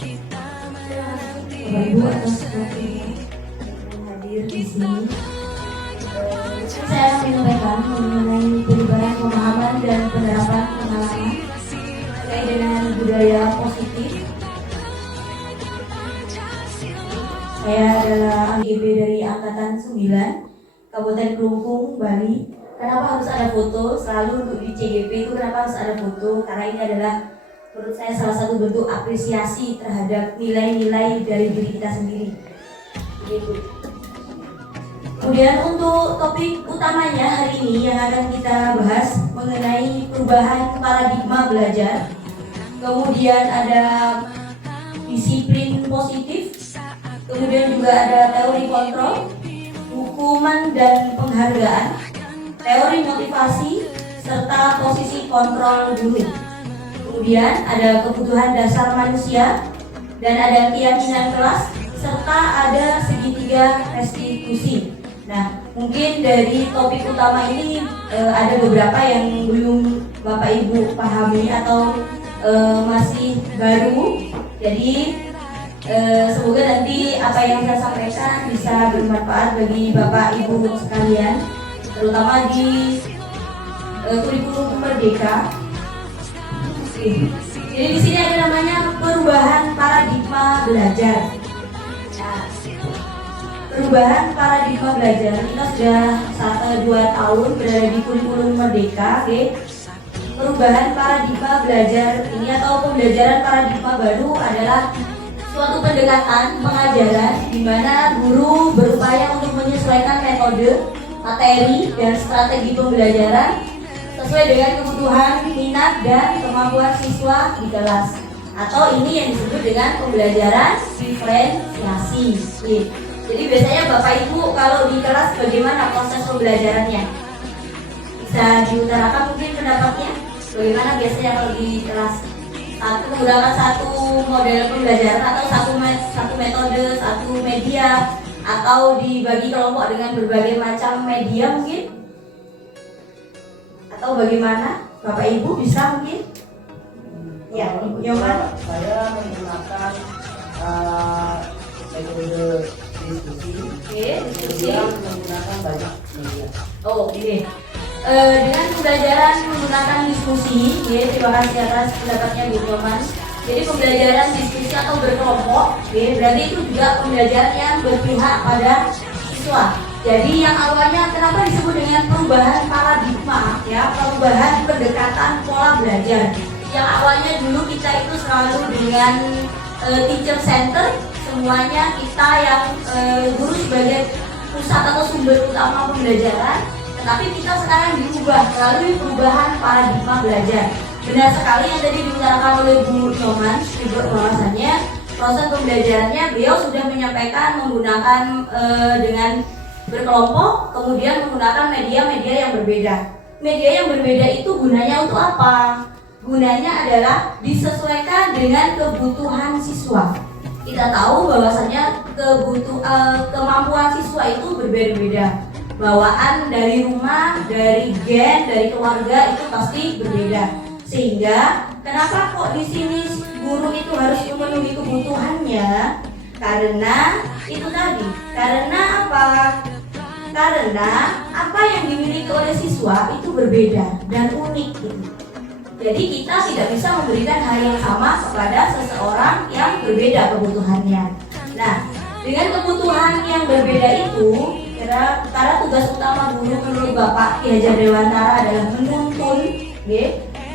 Bapak Ibu atas waktunya hadir di sini. Saya akan menyampaikan mengenai perubahan pemahaman dan penerapan pengalaman terkait dengan budaya positif. Saya adalah AGB dari Angkatan 9 Kabupaten Kelungkung, Bali. Kenapa harus ada foto? Selalu untuk di CGP itu kenapa harus ada foto? Karena ini adalah menurut saya salah satu bentuk apresiasi terhadap nilai-nilai dari diri kita sendiri. Begitu. Kemudian untuk topik utamanya hari ini yang akan kita bahas mengenai perubahan paradigma belajar. Kemudian ada disiplin positif. Kemudian juga ada teori kontrol, hukuman dan penghargaan, teori motivasi, serta posisi kontrol guru. Kemudian ada kebutuhan dasar manusia, dan ada keyakinan kelas, serta ada segitiga restitusi. Nah, mungkin dari topik utama ini ada beberapa yang belum Bapak Ibu pahami atau masih baru. Jadi semoga nanti apa yang saya sampaikan bisa bermanfaat bagi Bapak Ibu sekalian, terutama di kurikulum Merdeka. Jadi di sini ada namanya perubahan paradigma belajar. Nah, perubahan paradigma belajar kita sudah 2 tahun berada di kurikulum Merdeka. Perubahan paradigma belajar ini atau pembelajaran paradigma baru adalah suatu pendekatan pengajaran di mana guru berupaya untuk menyesuaikan metode, materi, dan strategi pembelajaran sesuai dengan kebutuhan, minat, dan kemampuan siswa di kelas. Atau ini yang disebut dengan pembelajaran diferensiasi. Jadi biasanya Bapak Ibu kalau di kelas bagaimana proses pembelajarannya? Bisa diutarakan mungkin pendapatnya? Bagaimana biasanya kalau di kelas? Menggunakan satu model pembelajaran atau satu metode, satu media, atau dibagi kelompok dengan berbagai macam media mungkin? Atau bagaimana? Bapak Ibu bisa mungkin? Ya, Ibu Nyoman. Saya menggunakan metode diskusi. Diskusi. Yang menggunakan banyak media. Oh, ini. Dengan pembelajaran menggunakan diskusi, terima kasih atas pendapatnya Bu Nyoman. Jadi pembelajaran diskusi atau berkelompok, berarti itu juga pembelajaran yang berpihak pada siswa. Jadi yang awalnya kenapa disebut dengan perubahan paradigma, perubahan pendekatan pola belajar. Yang awalnya dulu kita itu selalu dengan teacher center, semuanya kita yang guru sebagai pusat atau sumber utama pembelajaran. Tetapi kita sekarang diubah melalui perubahan paradigma belajar. Benar sekali yang tadi diutarakan oleh Bu Nyoman, juga bahwasannya proses pembelajarannya beliau sudah menyampaikan menggunakan dengan berkelompok, kemudian menggunakan media-media yang berbeda. Media yang berbeda itu gunanya untuk apa? Gunanya adalah disesuaikan dengan kebutuhan siswa. Kita tahu bahwasannya kemampuan siswa itu berbeda-beda. Bawaan dari rumah, dari gen, dari keluarga itu pasti berbeda. Sehingga kenapa kok di sini guru itu harus memenuhi kebutuhannya? Karena itu tadi. Karena apa? Karena apa yang dimiliki oleh siswa itu berbeda dan unik gitu. Jadi kita tidak bisa memberikan hal yang sama kepada seseorang yang berbeda kebutuhannya. Nah, dengan kebutuhan yang berbeda itu, karena tugas utama guru menurut Bapak Ki Hajar Dewantara adalah menuntun,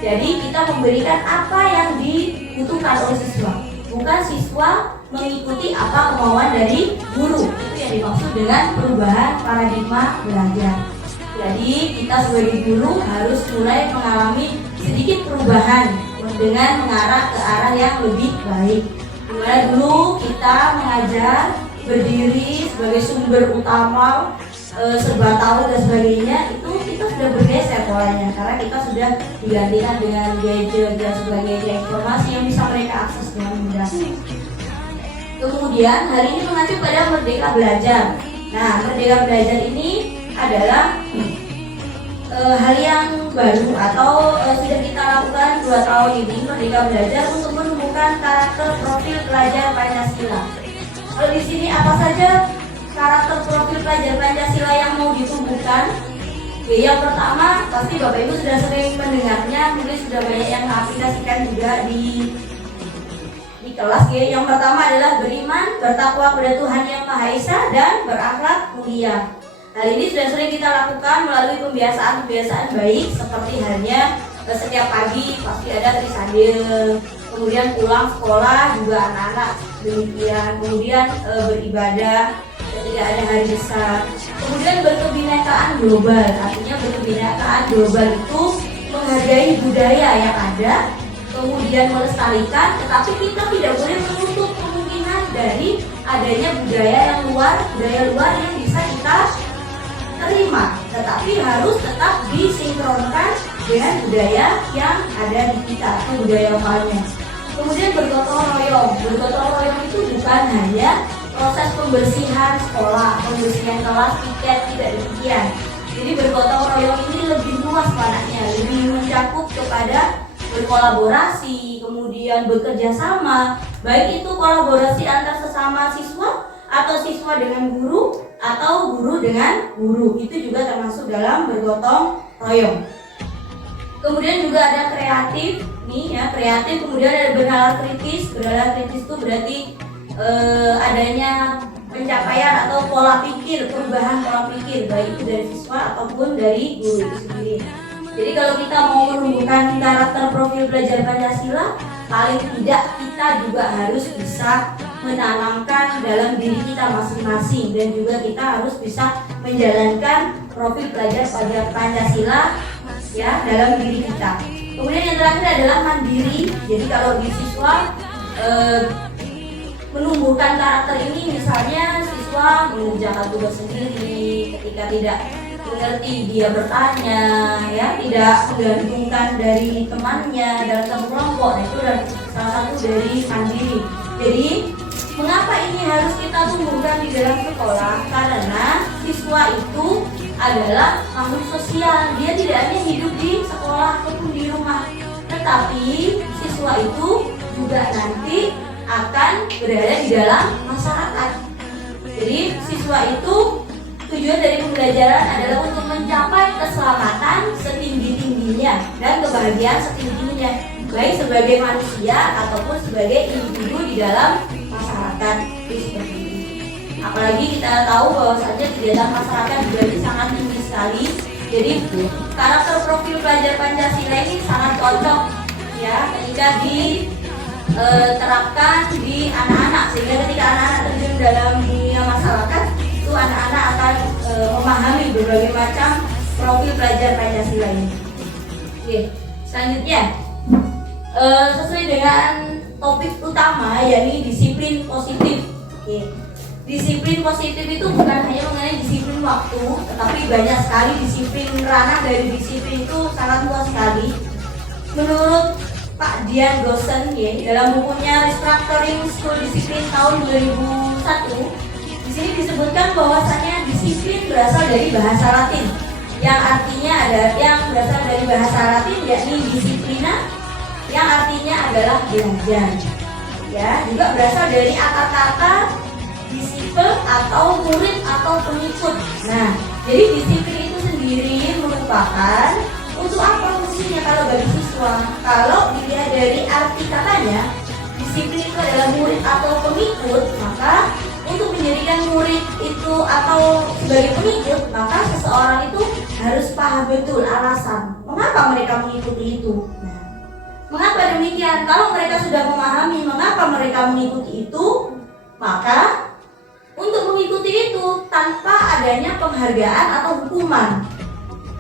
jadi kita memberikan apa yang dibutuhkan oleh siswa, bukan siswa mengikuti apa kemauan dari guru. Itu yang dimaksud dengan perubahan paradigma belajar. Jadi kita sebagai guru harus mulai mengalami sedikit perubahan dengan mengarah ke arah yang lebih baik. Dimana dulu kita mengajar berdiri sebagai sumber utama, serba tahu dan sebagainya, itu kita sudah bergeser polanya karena kita sudah digantikan dengan gadget dan sebagainya, informasi yang bisa mereka akses dengan mudah. Kemudian hari ini mengacu pada Merdeka Belajar. Nah, Merdeka Belajar ini adalah hal yang baru atau sudah kita lakukan 2 tahun ini, Merdeka Belajar untuk menemukan menumbuhkan karakter profil pelajar Pancasila. Kalau di sini apa saja karakter profil pelajar Pancasila yang mau ditumbuhkan? Ya, yang pertama pasti Bapak Ibu sudah sering mendengarnya, mungkin sudah banyak yang aplikasikan juga di kelas ya. Yang pertama adalah beriman, bertakwa kepada Tuhan Yang Maha Esa, dan berakhlak mulia. Hal ini sudah sering kita lakukan melalui pembiasaan-pembiasaan baik, seperti halnya setiap pagi pasti ada trisandil, kemudian pulang sekolah juga anak-anak demikian, kemudian beribadah ketika ada hari besar, kemudian berkebinekaan global. Artinya berkebinekaan global itu menghargai budaya yang ada, kemudian melestarikan, tetapi kita tidak boleh menutup kemungkinan dari adanya budaya luar yang bisa kita terima, tetapi harus tetap disinkronkan dengan budaya yang ada di kita atau budaya lokalnya. Kemudian bergotong royong. Bergotong royong itu bukan hanya proses pembersihan sekolah, pembersihan kelas, tiket, tidak demikian. Jadi bergotong royong ini lebih luas maknanya, lebih mencakup kepada berkolaborasi, kemudian bekerja sama, baik itu kolaborasi antar sesama siswa atau siswa dengan guru atau guru dengan guru, itu juga termasuk dalam bergotong royong. Kemudian juga ada kreatif nih ya, kreatif. Kemudian ada bernalar kritis. Bernalar kritis itu berarti adanya pencapaian atau pola pikir, perubahan pola pikir baik itu dari siswa ataupun dari guru itu sendiri. Jadi kalau kita mau menumbuhkan karakter profil pelajar Pancasila, paling tidak kita juga harus bisa menanamkan dalam diri kita masing-masing, dan juga kita harus bisa menjalankan profil pelajar pada Pancasila ya dalam diri kita. Kemudian yang terakhir adalah mandiri. Jadi kalau di siswa menumbuhkan karakter ini, misalnya siswa mengerjakan tugas sendiri, ketika tidak mengerti dia bertanya ya, tidak menggantungkan dari temannya dalam satu kelompok. Nah, itu adalah salah satu dari mandiri. Jadi mengapa ini harus kita tumbuhkan di dalam sekolah? Karena siswa itu adalah makhluk sosial. Dia tidak hanya hidup di sekolah ataupun di rumah, tetapi siswa itu juga nanti akan berada di dalam masyarakat. Jadi siswa itu tujuan dari pembelajaran adalah untuk mencapai keselamatan setinggi-tingginya dan kebahagiaan setinggi-tingginya, baik sebagai manusia ataupun sebagai individu di dalam masyarakat. Seperti ini. Apalagi kita tahu bahwasanya kegiatan masyarakat juga ini sangat tinggi sekali. Jadi karakter profil pelajar Pancasila ini sangat cocok ya ketika diterapkan di anak-anak, sehingga ketika anak-anak terjun dalam dunia masyarakat, itu anak-anak akan memahami berbagai macam profil pelajar Pancasila ini. Oke, selanjutnya sesuai dengan topik utama, yakni disiplin positif. Oke. Disiplin positif itu bukan hanya mengenai disiplin waktu, tetapi banyak sekali disiplin. Ranah dari disiplin itu sangat luas sekali. Menurut Pak Dian Gosen ya, dalam bukunya Restructuring School Discipline tahun 2001, di sini disebutkan bahwasanya disiplin berasal dari bahasa Latin, yang artinya yang berasal dari bahasa Latin yakni disiplina, yang artinya adalah belajar. Ya, juga berasal dari akar kata disiplin atau murid atau pengikut. Nah, jadi disiplin itu sendiri merupakan untuk apa fungsinya kalau bagi siswa? Kalau dilihat dari arti katanya, disiplin itu adalah murid atau pengikut, maka untuk menjadikan murid itu atau sebagai pengikut, maka seseorang itu harus paham betul alasan mengapa mereka mengikuti itu. Nah, mengapa demikian? Kalau mereka sudah memahami mengapa mereka mengikuti itu, maka untuk mengikuti itu tanpa adanya penghargaan atau hukuman,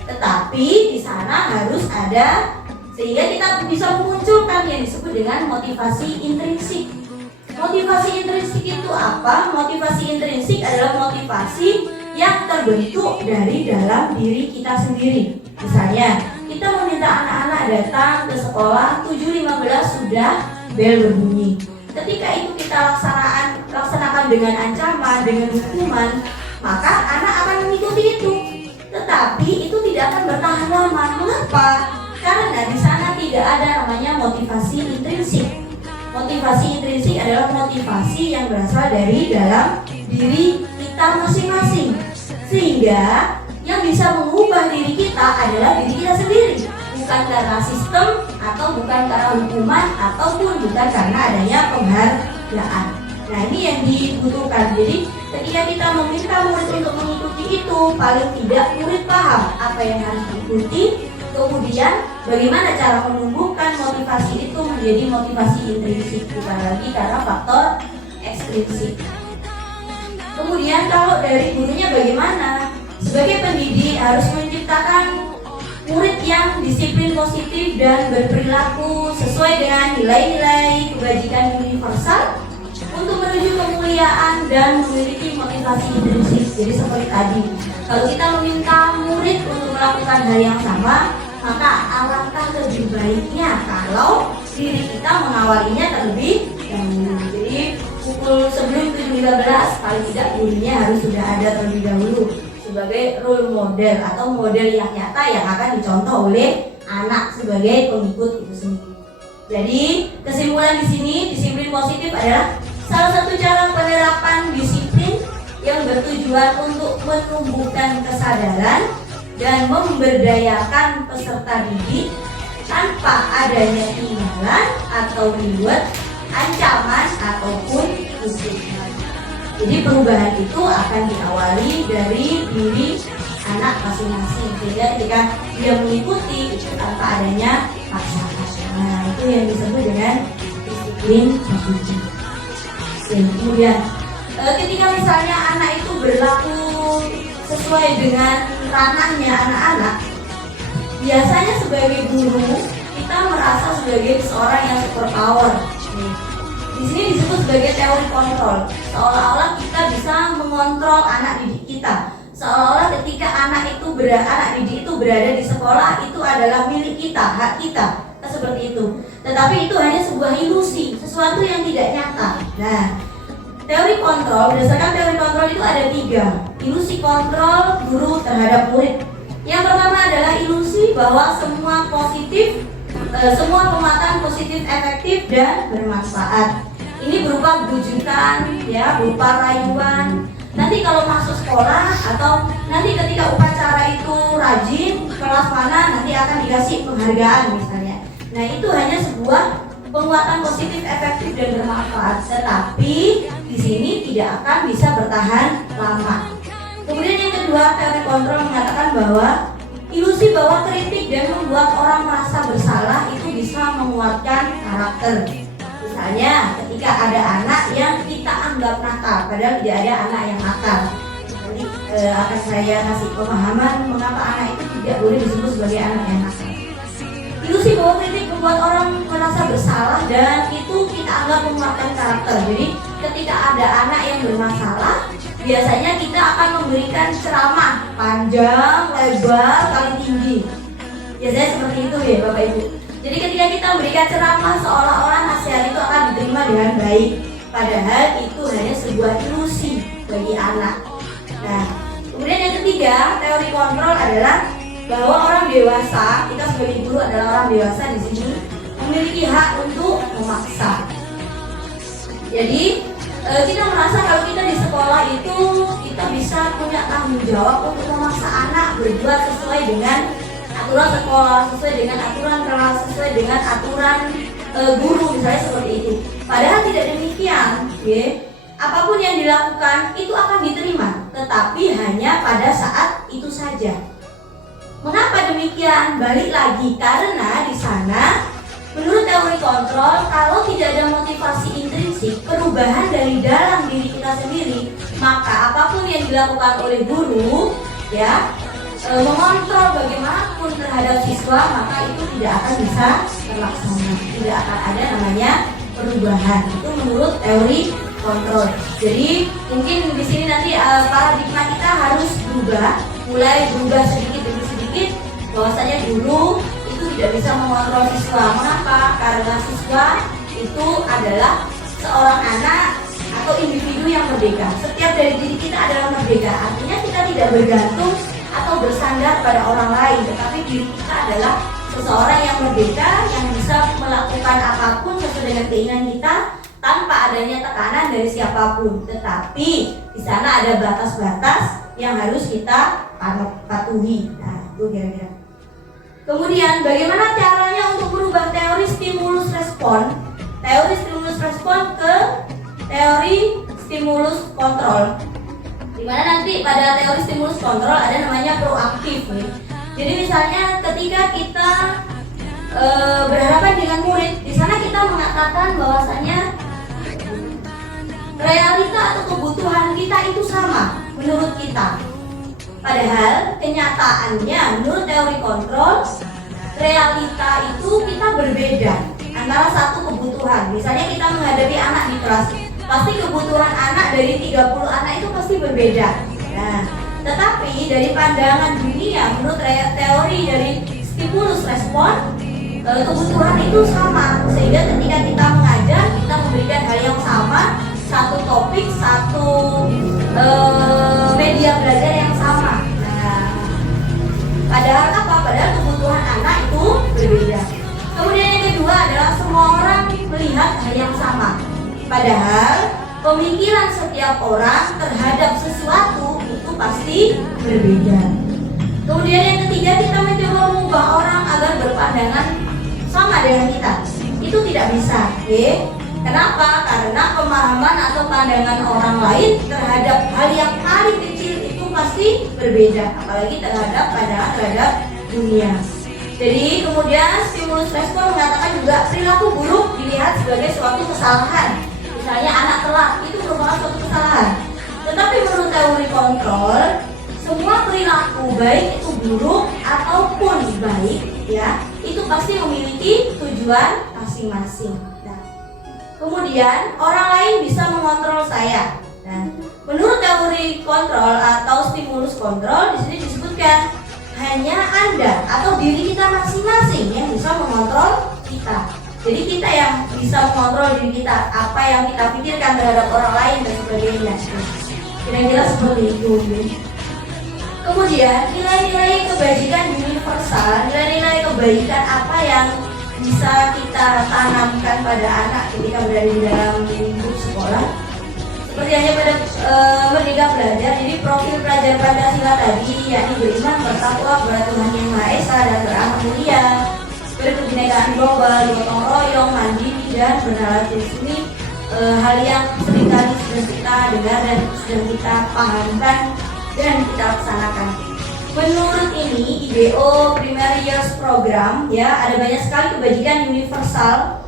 tetapi di sana harus ada, sehingga kita bisa memunculkan yang disebut dengan motivasi intrinsik. Motivasi intrinsik itu apa? Motivasi intrinsik adalah motivasi yang terbentuk dari dalam diri kita sendiri. Misalnya, kita meminta anak-anak datang ke sekolah 7.15 sudah bel berbunyi. Ketika itu kita laksanakan dengan ancaman, dengan hukuman, maka anak akan mengikuti itu. Tetapi itu tidak akan bertahan lama. Mengapa? Karena di sana tidak ada namanya motivasi intrinsik. Motivasi intrinsik adalah motivasi yang berasal dari dalam diri kita masing-masing, sehingga yang bisa mengubah diri kita adalah diri kita sendiri, bukan karena sistem atau bukan karena hukuman ataupun bukan karena adanya penghargaan. Nah, ini yang dibutuhkan. Jadi ketika kita meminta murid untuk mengikuti itu, paling tidak murid paham apa yang harus diikuti, kemudian bagaimana cara menumbuhkan motivasi itu menjadi motivasi intrinsik, bukan lagi karena faktor ekstrinsik. Kemudian kalau dari gurunya bagaimana? Sebagai pendidik harus menciptakan murid yang disiplin positif dan berperilaku sesuai dengan nilai-nilai kebajikan universal untuk menuju kemuliaan dan memiliki motivasi intrinsik. Jadi seperti tadi, kalau kita meminta murid untuk melakukan hal yang sama, maka alangkah lebih baiknya kalau diri kita mengawalinya terlebih dahulu. Jadi pukul sebelum 7.15 paling tidak gurunya harus sudah ada terlebih dahulu sebagai role model atau model yang nyata yang akan dicontoh oleh anak sebagai pengikut itu sendiri. Jadi kesimpulan di sini, disiplin positif adalah salah satu cara penerapan disiplin yang bertujuan untuk menumbuhkan kesadaran dan memberdayakan peserta didik tanpa adanya imbalan atau reward, ancaman ataupun hukuman. Jadi perubahan itu akan diawali dari diri anak masing-masing, sehingga ketika dia mengikuti itu tanpa adanya paksaan. Nah, itu yang disebut dengan disiplin positif. Kemudian ketika misalnya anak itu berlaku sesuai dengan ranahnya anak-anak, biasanya sebagai guru kita merasa sebagai seorang yang superpower. Di sini disebut sebagai teori kontrol. Seolah-olah kita bisa mengontrol anak didik kita. Seolah-olah ketika anak didik itu berada di sekolah itu adalah milik kita, hak kita. Seperti itu. Tetapi itu hanya sebuah ilusi, sesuatu yang tidak nyata. Nah, teori kontrol, berdasarkan teori kontrol itu ada 3. Ilusi kontrol guru terhadap murid. Yang pertama adalah ilusi bahwa semua penguatan positif efektif dan bermanfaat. Ini berupa bujukan, ya, berupa rayuan. Nanti kalau masuk sekolah atau nanti ketika upacara itu rajin, kelas mana nanti akan dikasih penghargaan misalnya. Nah, itu hanya sebuah penguatan positif efektif dan bermanfaat. Tetapi di sini tidak akan bisa bertahan lama. Kemudian yang kedua, teori kontrol mengatakan bahwa ilusi bahwa kritik dan membuat orang merasa bersalah itu bisa menguatkan karakter. Misalnya ketika ada anak yang kita anggap nakal, padahal tidak ada anak yang nakal. Nanti akan saya kasih pemahaman mengapa anak itu tidak boleh disebut sebagai anak yang nakal. Ilusi bahwa kritik membuat orang merasa bersalah dan itu kita anggap menguatkan karakter. Jadi ketika ada anak yang bermasalah, biasanya kita akan memberikan ceramah panjang, lebar, paling tinggi. Biasanya seperti itu ya Bapak Ibu. Jadi ketika kita memberikan ceramah seolah-olah nasihat itu akan diterima dengan baik. Padahal itu hanya sebuah ilusi bagi anak. Nah, kemudian yang ketiga, teori kontrol adalah bahwa orang dewasa, kita sebagai guru adalah orang dewasa di sini, memiliki hak untuk memaksa. Jadi kita merasa kalau kita di sekolah itu kita bisa punya tanggung jawab untuk memaksa anak berbuat sesuai dengan aturan sekolah, sesuai dengan aturan kelas, sesuai dengan aturan guru misalnya seperti itu. Padahal tidak demikian, ya. Apapun yang dilakukan itu akan diterima, tetapi hanya pada saat itu saja. Mengapa demikian? Balik lagi karena di sana menurut teori kontrol, kalau tidak ada motivasi intrinsik, perubahan dari dalam diri kita sendiri, maka apapun yang dilakukan oleh guru, ya, mengontrol bagaimanapun terhadap siswa, maka itu tidak akan bisa terlaksana. Tidak akan ada namanya perubahan. Itu menurut teori kontrol. Jadi mungkin di sini nanti paradigma kita harus berubah, mulai berubah sedikit demi sedikit, bahwasanya guru itu tidak bisa mengontrol siswa. Mengapa? Karena siswa itu adalah seorang anak atau individu yang merdeka. Setiap dari diri kita adalah merdeka. Artinya kita tidak bergantung atau bersandar pada orang lain, tetapi diri kita adalah seseorang yang merdeka, yang bisa melakukan apapun sesuai dengan keinginan kita tanpa adanya tekanan dari siapapun. Tetapi di sana ada batas-batas yang harus kita patuhi. Nah, itu kira-kira. Kemudian bagaimana caranya untuk merubah teori stimulus respon ke teori stimulus kontrol. Dimana nanti pada teori stimulus kontrol ada namanya proaktif nih. Jadi misalnya ketika kita berhadapan dengan murid, di sana kita mengatakan bahwasanya realita atau kebutuhan kita itu sama menurut kita. Padahal kenyataannya menurut teori kontrol, realita itu kita berbeda antara satu kebutuhan. Misalnya kita menghadapi anak di kelas, pasti kebutuhan anak dari 30 anak itu pasti berbeda. Nah, tetapi dari pandangan dunia menurut teori dari stimulus respon, kebutuhan itu sama. Sehingga ketika kita mengajar, kita memberikan hal yang sama, satu topik, satu media belajar yang sama. Nah, padahal apa? Padahal kebutuhan anak itu berbeda. Kemudian yang kedua adalah semua orang melihat hal yang sama. Padahal pemikiran setiap orang terhadap sesuatu itu pasti berbeda. Kemudian yang ketiga, kita mencoba mengubah orang agar berpandangan sama dengan kita. Itu tidak bisa, oke? Kenapa? Karena pemahaman atau pandangan orang lain terhadap hal yang paling kecil itu pasti berbeda, apalagi terhadap dunia. Jadi kemudian stimulus respon mengatakan juga perilaku buruk dilihat sebagai suatu kesalahan. Misalnya anak telat, itu merupakan suatu kesalahan. Tetapi menurut teori kontrol, semua perilaku baik itu buruk ataupun baik, ya, itu pasti memiliki tujuan masing-masing. Nah, kemudian orang lain bisa mengontrol saya. Nah, menurut teori kontrol atau stimulus kontrol, di sini disebutkan hanya Anda atau diri kita masing-masing yang bisa mengontrol kita. Jadi kita yang bisa mengontrol diri kita, apa yang kita pikirkan terhadap orang lain dan sebagainya. Kira-kira seperti itu. Kemudian nilai-nilai kebajikan universal, nilai-nilai kebaikan apa yang bisa kita tanamkan pada anak ketika berada di dalam lingkup sekolah. Seperti hanya pada Merdeka Belajar, jadi profil pelajar Pancasila tadi yakni beriman, bertakwa kepada Tuhan Yang Maha Esa dan beramal mulia, berkebinekaan global, gotong royong, mandiri dan bernalar. Ini hal yang seringkali sudah kita dengar dan sudah kita pahamkan dan kita laksanakan. Menurut ini IDEO Primary Years Program, ya, ada banyak sekali kebajikan universal,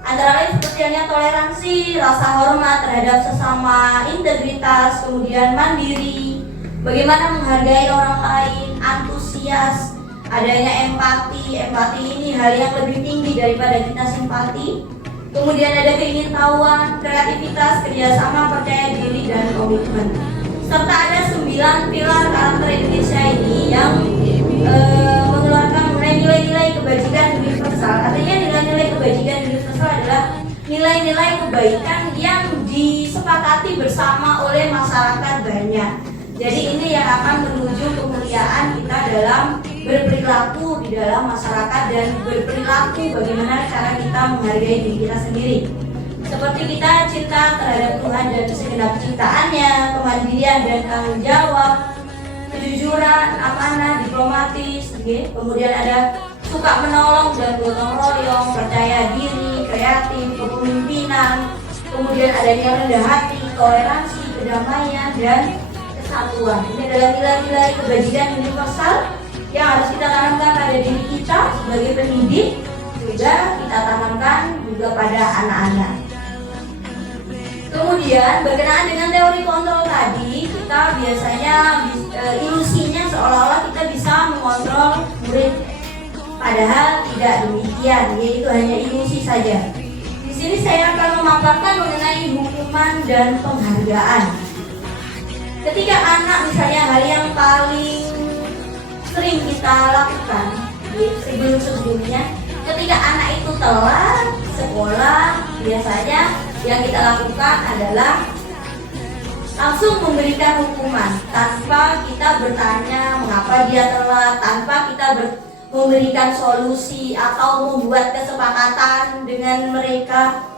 antara lain seperti halnya toleransi, rasa hormat terhadap sesama, integritas, kemudian mandiri, bagaimana menghargai orang lain, antusias, adanya empati. Empati ini hal yang lebih tinggi daripada kita simpati. Kemudian ada keingintahuan, kreativitas, kerjasama, percaya diri, dan komitmen. Serta ada 9 pilar karakter Indonesia ini yang mengeluarkan mengenai nilai-nilai kebajikan universal. Artinya nilai-nilai kebajikan universal adalah nilai-nilai kebaikan yang disepakati bersama oleh masyarakat banyak. Jadi ini yang akan menuju kemuliaan kita dalam berperilaku di dalam masyarakat dan berperilaku bagaimana cara kita menghargai diri kita sendiri. Seperti kita cinta terhadap Tuhan dan segenap ciptaannya, kemandirian dan tanggung jawab, kejujuran, amanah, diplomatis, kemudian ada suka menolong dan gotong royong, percaya diri, kreatif, kepemimpinan, kemudian adanya rendah hati, toleransi, kedamaian, dan kesatuan. Ini adalah nilai-nilai kebajikan universal yang harus kita tanamkan pada diri kita sebagai pendidik, juga kita tanamkan juga pada anak-anak. Kemudian berkenaan dengan teori kontrol tadi, kita biasanya ilusinya seolah-olah kita bisa mengontrol murid, padahal tidak demikian, yaitu hanya ilusi saja. Di sini saya akan memaparkan mengenai hukuman dan penghargaan. Ketika anak misalnya hal yang paling sering kita lakukan sebelum-sebelumnya, ketika anak itu telat sekolah, biasanya yang kita lakukan adalah langsung memberikan hukuman tanpa kita bertanya mengapa dia telat, tanpa kita memberikan solusi atau membuat kesepakatan dengan mereka.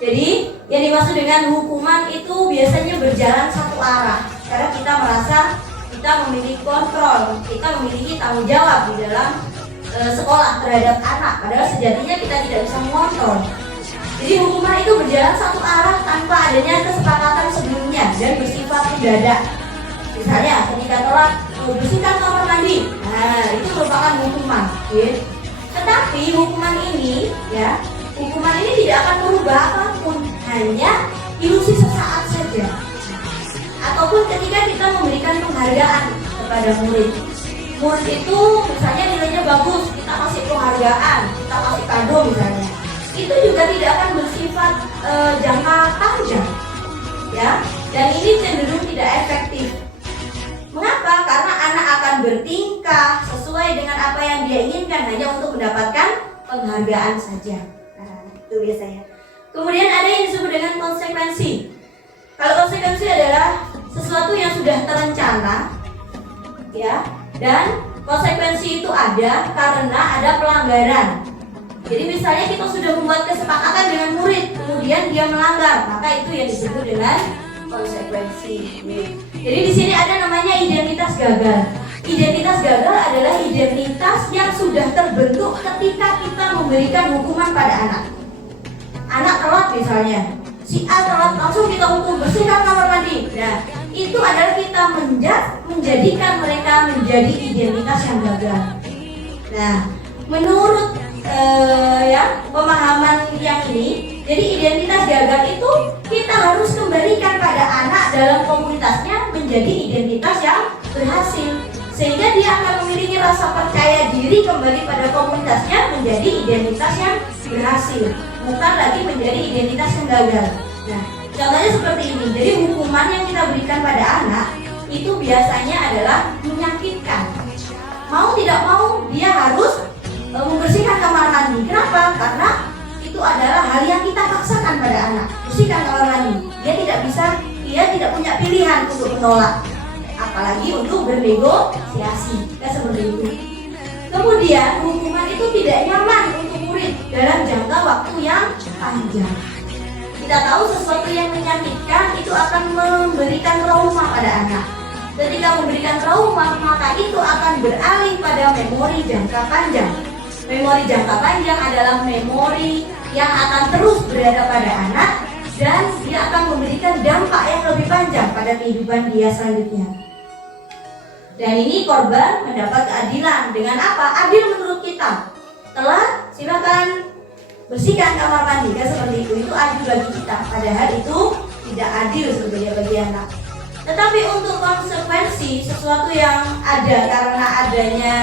Jadi yang dimaksud dengan hukuman itu biasanya berjalan satu arah, karena kita merasa kita memiliki kontrol, kita memiliki tanggung jawab di dalam sekolah terhadap anak, padahal sejatinya kita tidak bisa mengontrol. Jadi hukuman itu berjalan satu arah tanpa adanya kesepakatan sebelumnya dan bersifat mendadak. Misalnya ketika telat bersihkan kamar mandi, nah itu merupakan hukuman. Ya. Tetapi hukuman ini tidak akan merubah apapun, hanya ilusi sesaat saja. Ataupun ketika kita memberikan penghargaan kepada murid itu misalnya nilainya bagus, kita kasih penghargaan, kita kasih kado misalnya, itu juga tidak akan bersifat jangka panjang, ya. Dan ini cenderung tidak efektif. Mengapa? Karena anak akan bertingkah sesuai dengan apa yang dia inginkan hanya untuk mendapatkan penghargaan saja. Nah, itu biasanya. Kemudian ada yang disebut dengan konsekuensi. Kalau konsekuensi adalah sesuatu yang sudah terencana, ya, dan konsekuensi itu ada karena ada pelanggaran. Jadi misalnya kita sudah membuat kesepakatan dengan murid, kemudian dia melanggar, maka itu yang disebut dengan konsekuensi. Jadi di sini ada namanya identitas gagal. Identitas gagal adalah identitas yang sudah terbentuk ketika kita memberikan hukuman pada anak. Anak telat misalnya, si A telat, langsung kita hukum bersihkan kamar mandi. Nah, itu adalah kita menjadikan mereka menjadi identitas yang gagal. Nah, menurut pemahaman yang ini, jadi identitas gagal itu kita harus kembalikan pada anak dalam komunitasnya menjadi identitas yang berhasil, sehingga dia akan memiliki rasa percaya diri kembali pada komunitasnya menjadi identitas yang berhasil, bukan lagi menjadi identitas yang gagal. Nah, contohnya seperti ini. Jadi hukuman yang kita berikan pada anak itu biasanya adalah menyakitkan. Mau tidak mau dia harus membersihkan kamar mandi. Kenapa? Karena itu adalah hal yang kita paksakan pada anak. Bersihkan kamar mandi. Dia tidak punya pilihan untuk menolak, apalagi untuk bernegosiasi. Seperti itu. Kemudian hukuman itu tidak nyaman untuk murid dalam jangka waktu yang panjang. Kita tahu sesuatu yang menyakitkan itu akan memberikan trauma pada anak. Ketika memberikan trauma, maka itu akan beralih pada memori jangka panjang. Memori jangka panjang adalah memori yang akan terus berada pada anak dan dia akan memberikan dampak yang lebih panjang pada kehidupan dia selanjutnya. Dan ini korban mendapat keadilan dengan apa? Adil menurut kita. Telat, silakan bersihkan kamar mandi, kan seperti itu. Itu adil bagi kita. Padahal itu tidak adil sebetulnya bagi anak. Tetapi untuk konsekuensi sesuatu yang ada karena adanya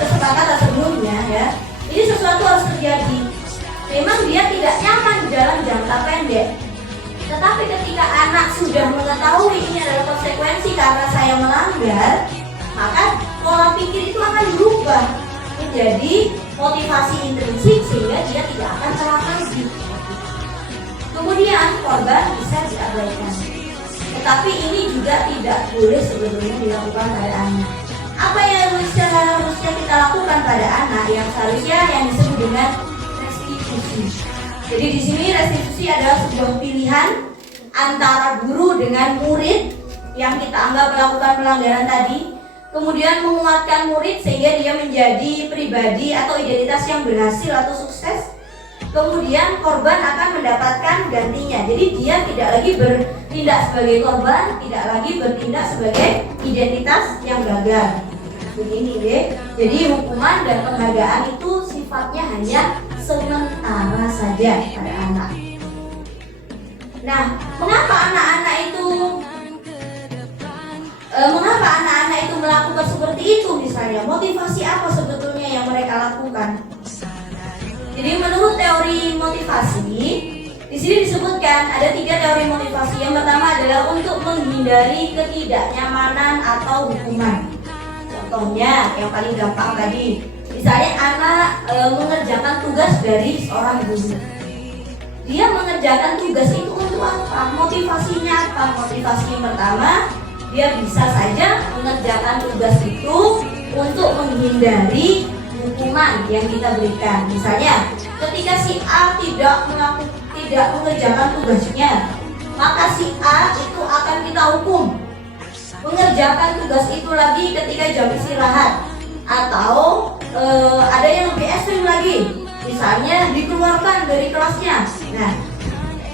kesepakatan sebelumnya, ya, ini sesuatu harus terjadi. Memang dia tidak nyaman di dalam jangka pendek. Tetapi ketika anak sudah mengetahui ini adalah konsekuensi karena saya melanggar, maka pola pikir itu akan berubah menjadi motivasi intrinsik sehingga dia tidak akan telat lagi. Kemudian korban bisa diabaikan. Tetapi ini juga tidak boleh sebetulnya dilakukan pada anak. Apa yang harusnya kita lakukan pada anak yang seharusnya yang disebut dengan restitusi. Jadi di sini restitusi adalah sebuah pilihan antara guru dengan murid yang kita anggap melakukan pelanggaran tadi, kemudian menguatkan murid sehingga dia menjadi pribadi atau identitas yang berhasil atau sukses. Kemudian korban akan mendapatkan gantinya. Jadi dia tidak lagi bertindak sebagai korban, tidak lagi bertindak sebagai identitas yang gagal. Begini deh. Jadi hukuman dan penghargaan itu sifatnya hanya sementara saja pada anak. Nah, mengapa anak-anak itu melakukan seperti itu misalnya? Motivasi apa sebetulnya yang mereka lakukan? Jadi menurut teori motivasi, di sini disebutkan ada 3 teori motivasi. Yang pertama adalah untuk menghindari ketidaknyamanan atau hukuman. Contohnya yang paling gampang tadi, misalnya anak mengerjakan tugas dari seorang guru. Dia mengerjakan tugas itu untuk apa? Motivasinya apa? Motivasi yang pertama, dia bisa saja mengerjakan tugas itu untuk menghindari hukuman yang kita berikan. Misalnya, ketika si A tidak mengerjakan tugasnya, maka si A itu akan kita hukum mengerjakan tugas itu lagi ketika jam istirahat. Atau ada yang lebih ekstrim lagi, misalnya dikeluarkan dari kelasnya. Nah,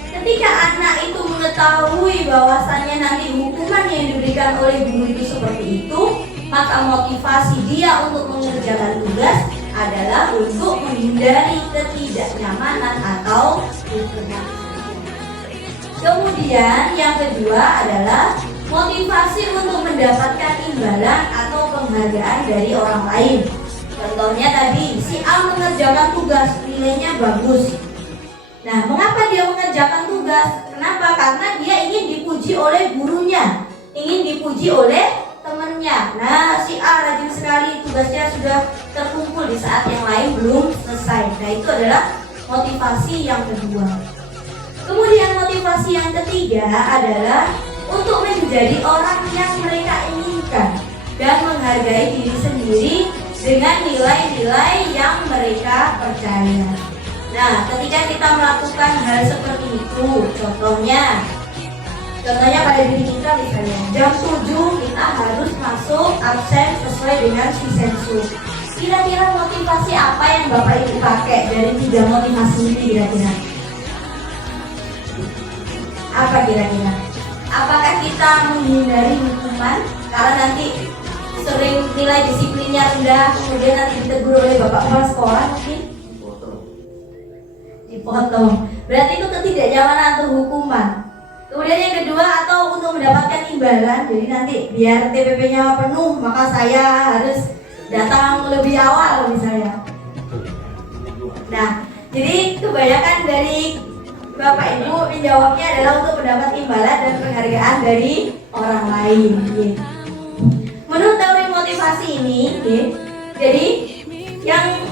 ketika anak itu mengetahui bahwasannya nanti hukuman yang diberikan oleh guru itu seperti itu, maka motivasi dia untuk mengerjakan tugas adalah untuk menghindari ketidaknyamanan atau hukuman. Kemudian yang kedua adalah motivasi untuk mendapatkan imbalan atau penghargaan dari orang lain. Contohnya tadi, si A mengerjakan tugas, nilainya bagus. Nah, mengapa dia mengerjakan tugas? Kenapa? Karena dia ingin dipuji oleh gurunya, ingin dipuji oleh temannya. Nah, si A rajin sekali, tugasnya sudah terkumpul di saat yang lain belum selesai. Nah, itu adalah motivasi yang kedua. Kemudian motivasi yang ketiga adalah untuk menjadi orang yang mereka inginkan dan menghargai diri sendiri dengan nilai-nilai yang mereka percaya. Nah, ketika kita melakukan hal seperti itu, contohnya pada diri kita misalnya, jam 7 kita harus masuk absen sesuai dengan si sensus. Kira-kira motivasi apa yang Bapak Ibu pakai dari 3 motivasi ini kira-kira? Apa kira-kira? Apakah kita menghindari hukuman karena nanti sering nilai disiplinnya rendah, kemudian nanti ditegur oleh bapak kepala sekolah mungkin? Dipotong. Berarti itu ketidaknyamanan atau hukuman. Kemudian yang kedua, atau untuk mendapatkan imbalan. Jadi nanti biar TPP-nya penuh, maka saya harus datang lebih awal misalnya. Nah, jadi kebanyakan dari Bapak Ibu menjawabnya adalah untuk mendapat imbalan dan penghargaan dari orang lain. Menurut teori motivasi ini, jadi yang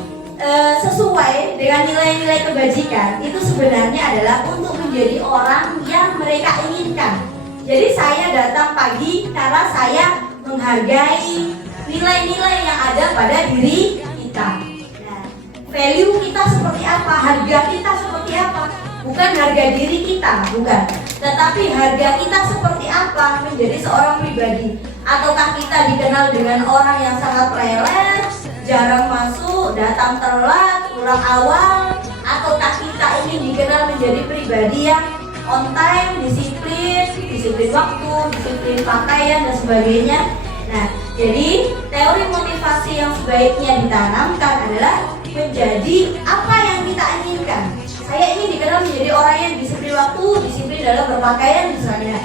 sesuai dengan nilai-nilai kebajikan itu sebenarnya adalah untuk menjadi orang yang mereka inginkan. Jadi saya datang pagi karena saya menghargai nilai-nilai yang ada pada diri kita. Nah, value kita seperti apa, harga kita seperti apa, bukan harga diri kita, bukan, tetapi harga kita seperti apa menjadi seorang pribadi. Ataukah kita dikenal dengan orang yang sangat lelet, jarang masuk, datang telat, pulang awal, ataukah kita ingin dikenal menjadi pribadi yang on time, disiplin waktu, disiplin pakaian dan sebagainya. Nah, jadi teori motivasi yang sebaiknya ditanamkan adalah menjadi apa yang kita inginkan. Saya ingin dikenal menjadi orang yang disiplin waktu, disiplin dalam berpakaian misalnya.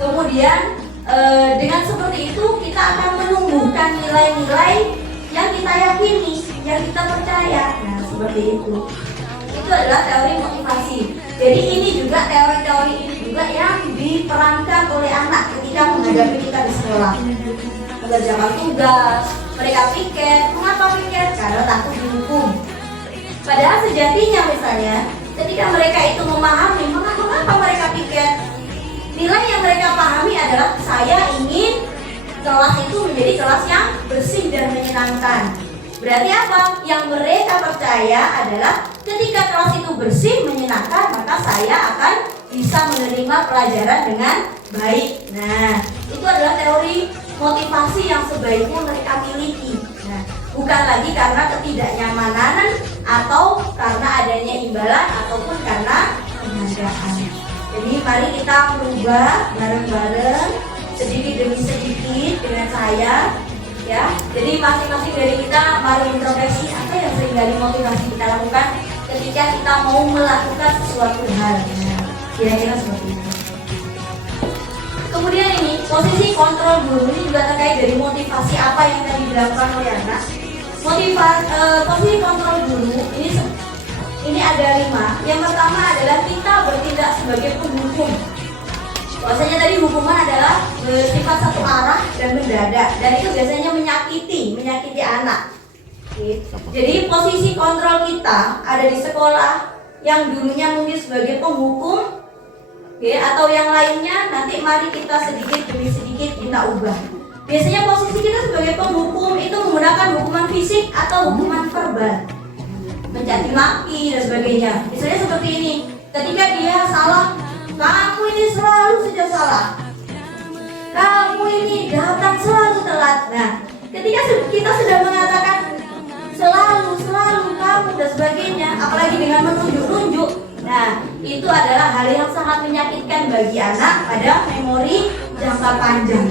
Kemudian dengan seperti itu kita akan menumbuhkan nilai-nilai yang kita yakini, yang kita percaya. Nah, seperti itu. Itu adalah teori motivasi. Jadi ini juga teori-teori ini juga yang diperankan oleh anak ketika menghadapi kita di sekolah. Mengerjakan tugas, mereka piket. Mengapa piket? Karena takut dihukum. Padahal sejatinya misalnya, ketika mereka itu memahami mengapa mereka piket, nilai yang mereka pahami adalah saya ingin kelas itu menjadi kelas yang bersih dan menyenangkan. Berarti apa? Yang mereka percaya adalah ketika kelas itu bersih, menyenangkan, maka saya akan bisa menerima pelajaran dengan baik. Nah, itu adalah teori motivasi yang sebaiknya mereka miliki. Nah, bukan lagi karena ketidaknyamanan atau karena adanya imbalan ataupun karena penghargaan. Jadi mari kita merubah bareng-bareng sedikit demi sedikit dengan saya, ya. Jadi masing-masing dari kita mari introspeksi apa yang sering dari motivasi kita lakukan ketika kita mau melakukan sesuatu hal. Nah, kira-kira seperti itu. Kemudian ini posisi kontrol guru ini juga terkait dari motivasi apa yang tadi dilakukan oleh anak. Posisi kontrol guru ini ada 5. Yang pertama adalah kita bertindak sebagai penghukum. Bahwasanya tadi hukuman adalah bersifat satu arah dan mendadak, dan itu biasanya menyakiti anak. Jadi posisi kontrol kita ada di sekolah yang dulunya mungkin sebagai penghukum, atau yang lainnya nanti mari kita sedikit demi sedikit kita ubah. Biasanya posisi kita sebagai penghukum itu menggunakan hukuman fisik atau hukuman verbal, mencaci maki dan sebagainya. Misalnya seperti ini, ketika dia salah, kamu ini selalu saja salah, kamu ini datang selalu telat. Nah, ketika kita sudah mengatakan selalu kamu dan sebagainya, apalagi dengan menunjuk-nunjuk, nah itu adalah hal yang sangat menyakitkan bagi anak pada memori jangka panjang.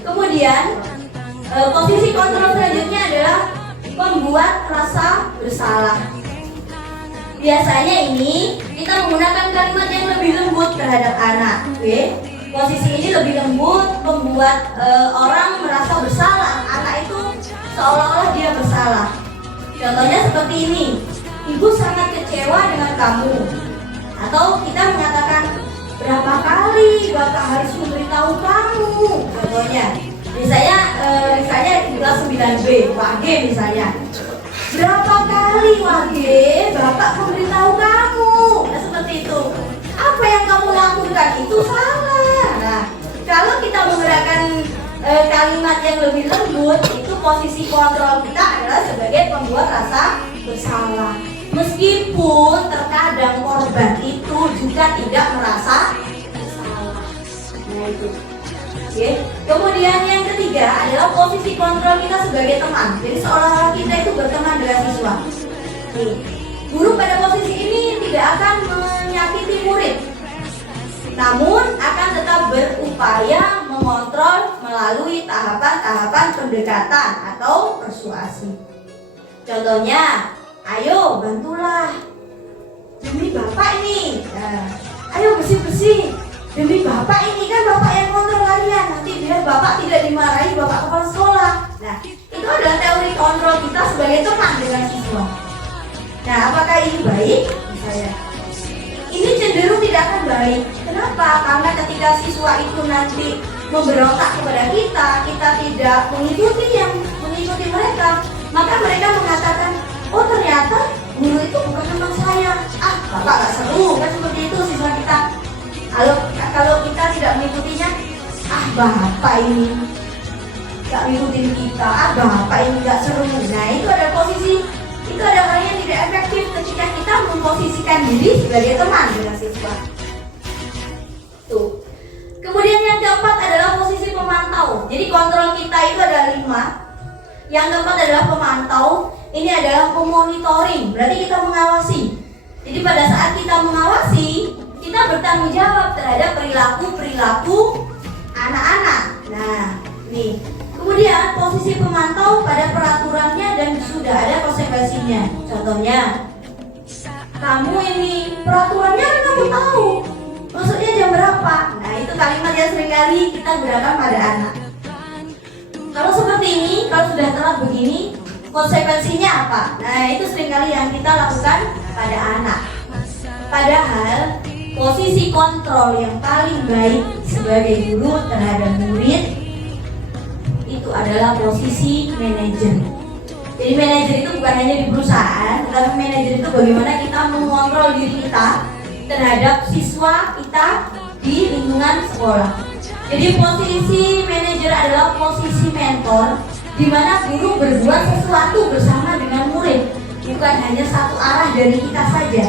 Kemudian posisi kontrol selanjutnya adalah membuat rasa bersalah. Biasanya ini kita menggunakan kalimat yang lebih lembut terhadap anak. Oke? Posisi ini lebih lembut, membuat orang merasa bersalah. Anak itu seolah-olah dia bersalah. Contohnya seperti ini, ibu sangat kecewa dengan kamu. Atau kita mengatakan, berapa kali bapak harus memberitahu kamu? Contohnya, misalnya di kelas 9B, WAG misalnya. Berapa kali WAG bapak memberitahu kamu? Nah seperti itu. Apa yang kamu lakukan itu salah. Nah, kalau kita menggunakan kalimat yang lebih lembut, itu posisi kontrol kita adalah sebagai pembuat rasa bersalah. Meskipun terkadang korban itu juga tidak merasa bersalah. Nah itu. Oke. Kemudian yang ketiga adalah posisi kontrol kita sebagai teman. Jadi seolah-olah kita itu berteman dengan siswa. Nih, guru pada posisi ini tidak akan menyakiti murid, namun akan tetap berupaya mengontrol melalui tahapan-tahapan pendekatan atau persuasi. Contohnya, ayo bantulah demi bapak ini. Nah, ayo bersih-bersih demi bapak ini, kan bapak yang kontrol kalian. Nanti biar bapak tidak dimarahi bapak kepala sekolah. Nah, itu adalah teori kontrol kita sebagai teman dengan siswa. Nah, apakah ini baik? Misalnya, ini cenderung tidak akan baik. Kenapa? Karena ketika siswa itu nanti memberontak kepada kita tidak mengikuti mereka, maka mereka mengatakan, oh ternyata guru itu bukan teman saya. Ah, bapak gak seru, kan seperti itu siswa kita. Kalau kita tidak mengikutinya, ah bapak ini gak ngikutin kita, ah bapak ini gak seru. Nah itu ada posisi, itu ada hal yang tidak efektif ketika kita memposisikan diri sebagai teman dengan siswa. Tuh. Kemudian yang keempat adalah posisi pemantau. Jadi kontrol kita itu ada 5. Yang keempat adalah pemantau. Ini adalah memonitoring, berarti kita mengawasi. Jadi pada saat kita mengawasi, kita bertanggung jawab terhadap perilaku anak-anak. Nah, nih. Kemudian posisi pemantau pada peraturannya dan sudah ada konsekuensinya. Contohnya, kamu ini peraturannya kan kamu tahu, maksudnya jam berapa. Nah itu kalimat yang seringkali kita gunakan pada anak. Kalau seperti ini, kalau sudah telat begini, konsekuensinya apa? Nah itu seringkali yang kita lakukan pada anak. Padahal posisi kontrol yang paling baik sebagai guru terhadap murid itu adalah posisi manajer. Jadi manajer itu bukan hanya di perusahaan, tetapi manajer itu bagaimana kita mengontrol diri kita terhadap siswa kita di lingkungan sekolah. Jadi posisi manajer adalah posisi mentor, di mana guru berbuat sesuatu bersama dengan murid, bukan hanya satu arah dari kita saja.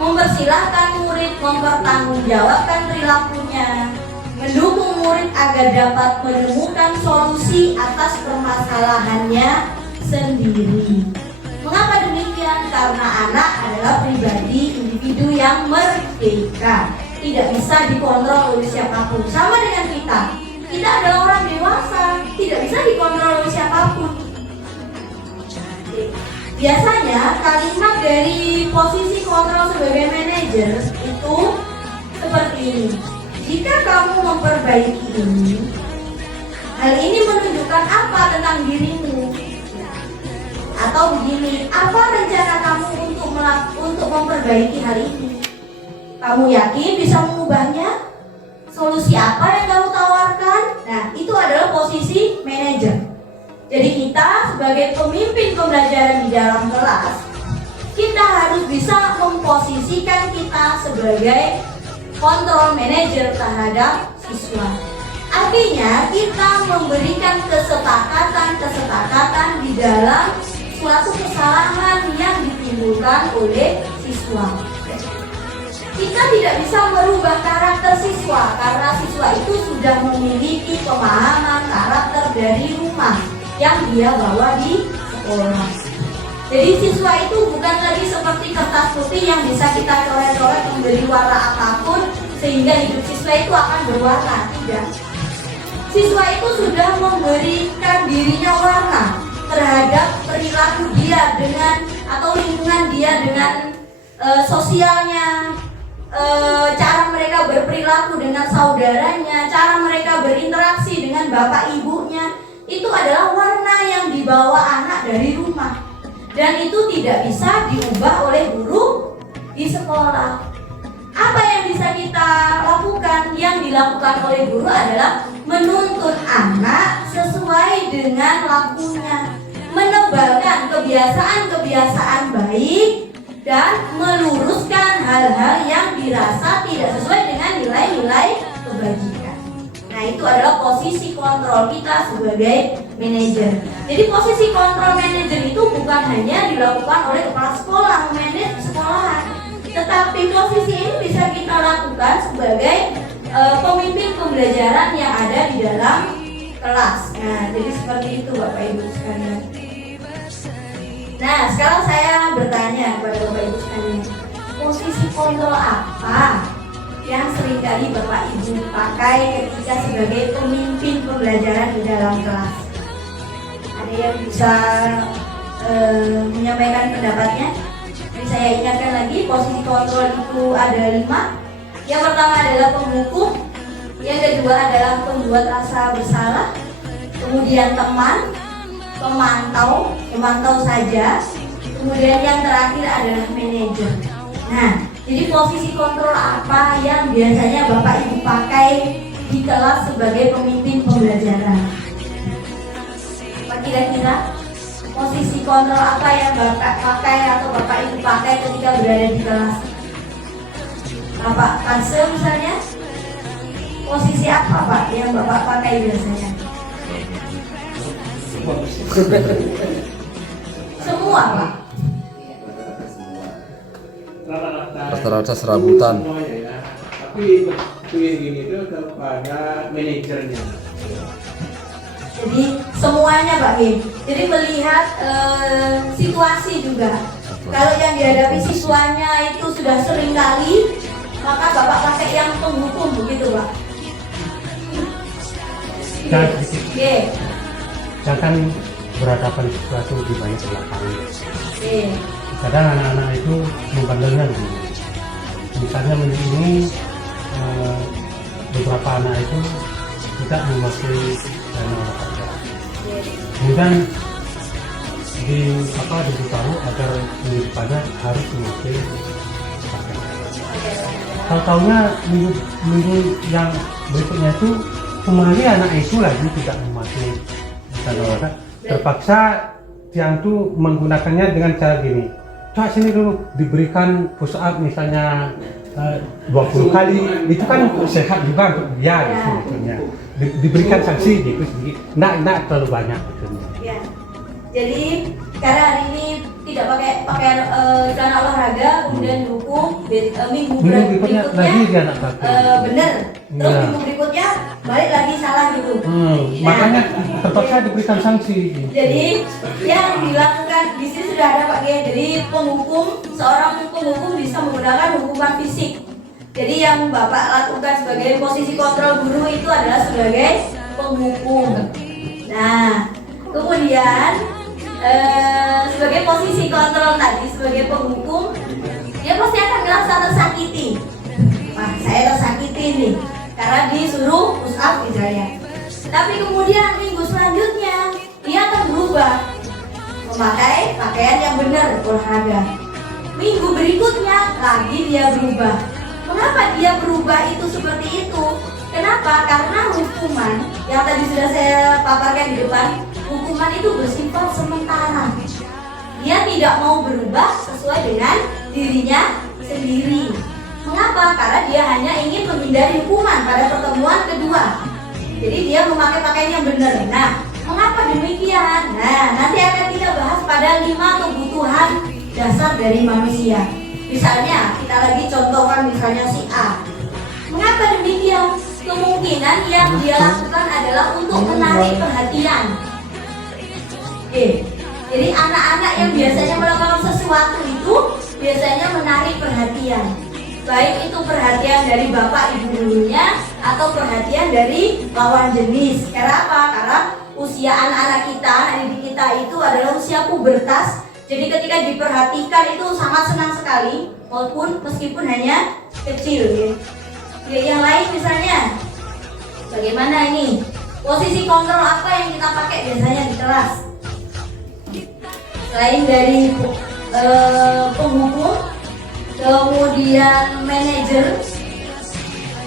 Mempersilahkan murid mempertanggungjawabkan perilakunya, mendukung murid agar dapat menemukan solusi atas permasalahannya sendiri. Mengapa demikian? Karena anak adalah pribadi individu yang merdeka, tidak bisa dikontrol oleh siapapun. Sama dengan kita adalah orang dewasa, tidak bisa dikontrol oleh siapapun. Biasanya kalimat dari posisi kontrol sebagai manajer itu seperti ini. Jika kamu memperbaiki ini, hal ini menunjukkan apa tentang dirimu? Atau begini, apa rencana kamu untuk memperbaiki hal ini? Kamu yakin bisa mengubahnya? Solusi apa yang kamu tawarkan? Nah, itu adalah posisi manajer. Jadi kita sebagai pemimpin pembelajaran di dalam kelas, kita harus bisa memposisikan kita sebagai kontrol manajer terhadap siswa. Artinya kita memberikan kesepakatan di dalam suatu kesalahan yang ditimbulkan oleh siswa. Kita tidak bisa merubah karakter siswa karena siswa itu sudah memiliki pemahaman karakter dari rumah yang dia bawa di sekolah. Jadi siswa itu bukan lagi seperti kertas putih yang bisa kita coret-coret memberi warna apapun sehingga hidup siswa itu akan berwarna. Tidak. Siswa itu sudah memberikan dirinya warna terhadap perilaku dia dengan atau lingkungan dia dengan sosialnya, cara mereka berperilaku dengan saudaranya, cara mereka berinteraksi dengan bapak ibunya, itu adalah warna yang dibawa anak dari rumah. Dan itu tidak bisa diubah oleh guru di sekolah. Apa yang bisa kita lakukan? Yang dilakukan oleh guru adalah menuntun anak sesuai dengan lakunya, menebalkan kebiasaan-kebiasaan baik dan meluruskan hal-hal yang dirasa tidak sesuai dengan nilai-nilai kebajikan. Nah, itu adalah posisi kontrol kita sebagai manajer. Jadi posisi kontrol manajer itu bukan hanya dilakukan oleh kepala sekolah, memanage sekolahan, tetapi posisi ini bisa kita lakukan sebagai pemimpin pembelajaran yang ada di dalam kelas. Nah, jadi seperti itu Bapak Ibu sekalian. Nah, sekarang saya bertanya kepada Bapak Ibu sekalian, posisi kontrol apa yang seringkali Bapak Ibu pakai ketika sebagai pemimpin pembelajaran di dalam kelas? Ada yang bisa menyampaikan pendapatnya? Jadi saya ingatkan lagi, posisi kontrol itu ada 5. Yang pertama adalah penghukum, yang kedua adalah pembuat rasa bersalah, kemudian teman, pemantau saja, kemudian yang terakhir adalah manajer. Nah, jadi posisi kontrol apa yang biasanya Bapak Ibu pakai di kelas sebagai pemimpin pembelajaran? Apa kira-kira posisi kontrol apa yang Bapak pakai atau Bapak Ibu pakai ketika berada di kelas? Bapak Pansel misalnya, posisi apa Pak yang Bapak pakai biasanya? Semua Pak. Rata-rata serabutan. Tapi yang itu kepada manajernya. Jadi semuanya Pak Kim. Jadi melihat situasi juga. Kalau yang dihadapi siswanya itu sudah sering kali, maka Bapak pakai yang penghukum begitu Pak. Oke. Jangan berhadapan sesuatu di banyak lapangan. Oke. Kadang anak-anak itu membandingkan dulu. Misalnya ini beberapa anak itu tidak memakai dana olahraga. Kemudian diberitahu agar minggu depannya harus memakai pakaian. Tahu-tahunya minggu yang berikutnya itu kembali anak itu lagi tidak memakai dana olahraga. Terpaksa yang itu menggunakannya dengan cara gini. Coba sini dulu diberikan push up misalnya 20 kali, itu kan sehat juga untuk dia sebetulnya. Diberikan sanksi gitu sedikit, enggak terlalu banyak sebetulnya. Ya. Jadi karena hari ini tidak pakai pakaian celana olahraga, kemudian dihukum minggu berikutnya lagi dia nak pakai. Benar. Terus minggu berikutnya balik lagi salah gitu. Makanya terpaksa diberikan sanksi. Jadi yang dilakukan di sini sudah ada Pak G. Jadi seorang penghukum bisa menggunakan hukuman fisik. Jadi yang Bapak lakukan sebagai posisi kontrol guru itu adalah sebagai penghukum. Nah, kemudian sebagai posisi kontrol tadi sebagai penghukum, dia pasti akan merasa tersakiti. Wah, saya tersakiti nih karena disuruh push up misalnya. Tapi kemudian minggu selanjutnya dia akan berubah memakai pakaian yang benar olahraga. Minggu berikutnya lagi dia berubah. Kenapa dia berubah itu seperti itu? Kenapa? Karena hukuman yang tadi sudah saya paparkan di depan, hukuman itu bersifat sementara. Dia tidak mau berubah sesuai dengan dirinya sendiri. Mengapa? Karena dia hanya ingin menghindari hukuman pada pertemuan kedua. Jadi dia memakai pakaian yang benar. Nah, mengapa demikian? Nah, nanti akan kita bahas pada 5 kebutuhan dasar dari manusia. Misalnya, kita lagi contohkan misalnya si A. Mengapa demikian? Kemungkinan yang dia lakukan adalah untuk menarik perhatian. Jadi anak-anak yang biasanya melakukan sesuatu itu biasanya menarik perhatian. Baik itu perhatian dari bapak ibu gurunya atau perhatian dari lawan jenis. Karena apa? Karena usia anak-anak kita, anak didik kita itu adalah usia pubertas. Jadi ketika diperhatikan itu sangat senang sekali, walaupun meskipun hanya kecil. Yang lain misalnya, bagaimana ini? Posisi kontrol apa yang kita pakai biasanya di kelas? Selain dari penghukum, kemudian manajer,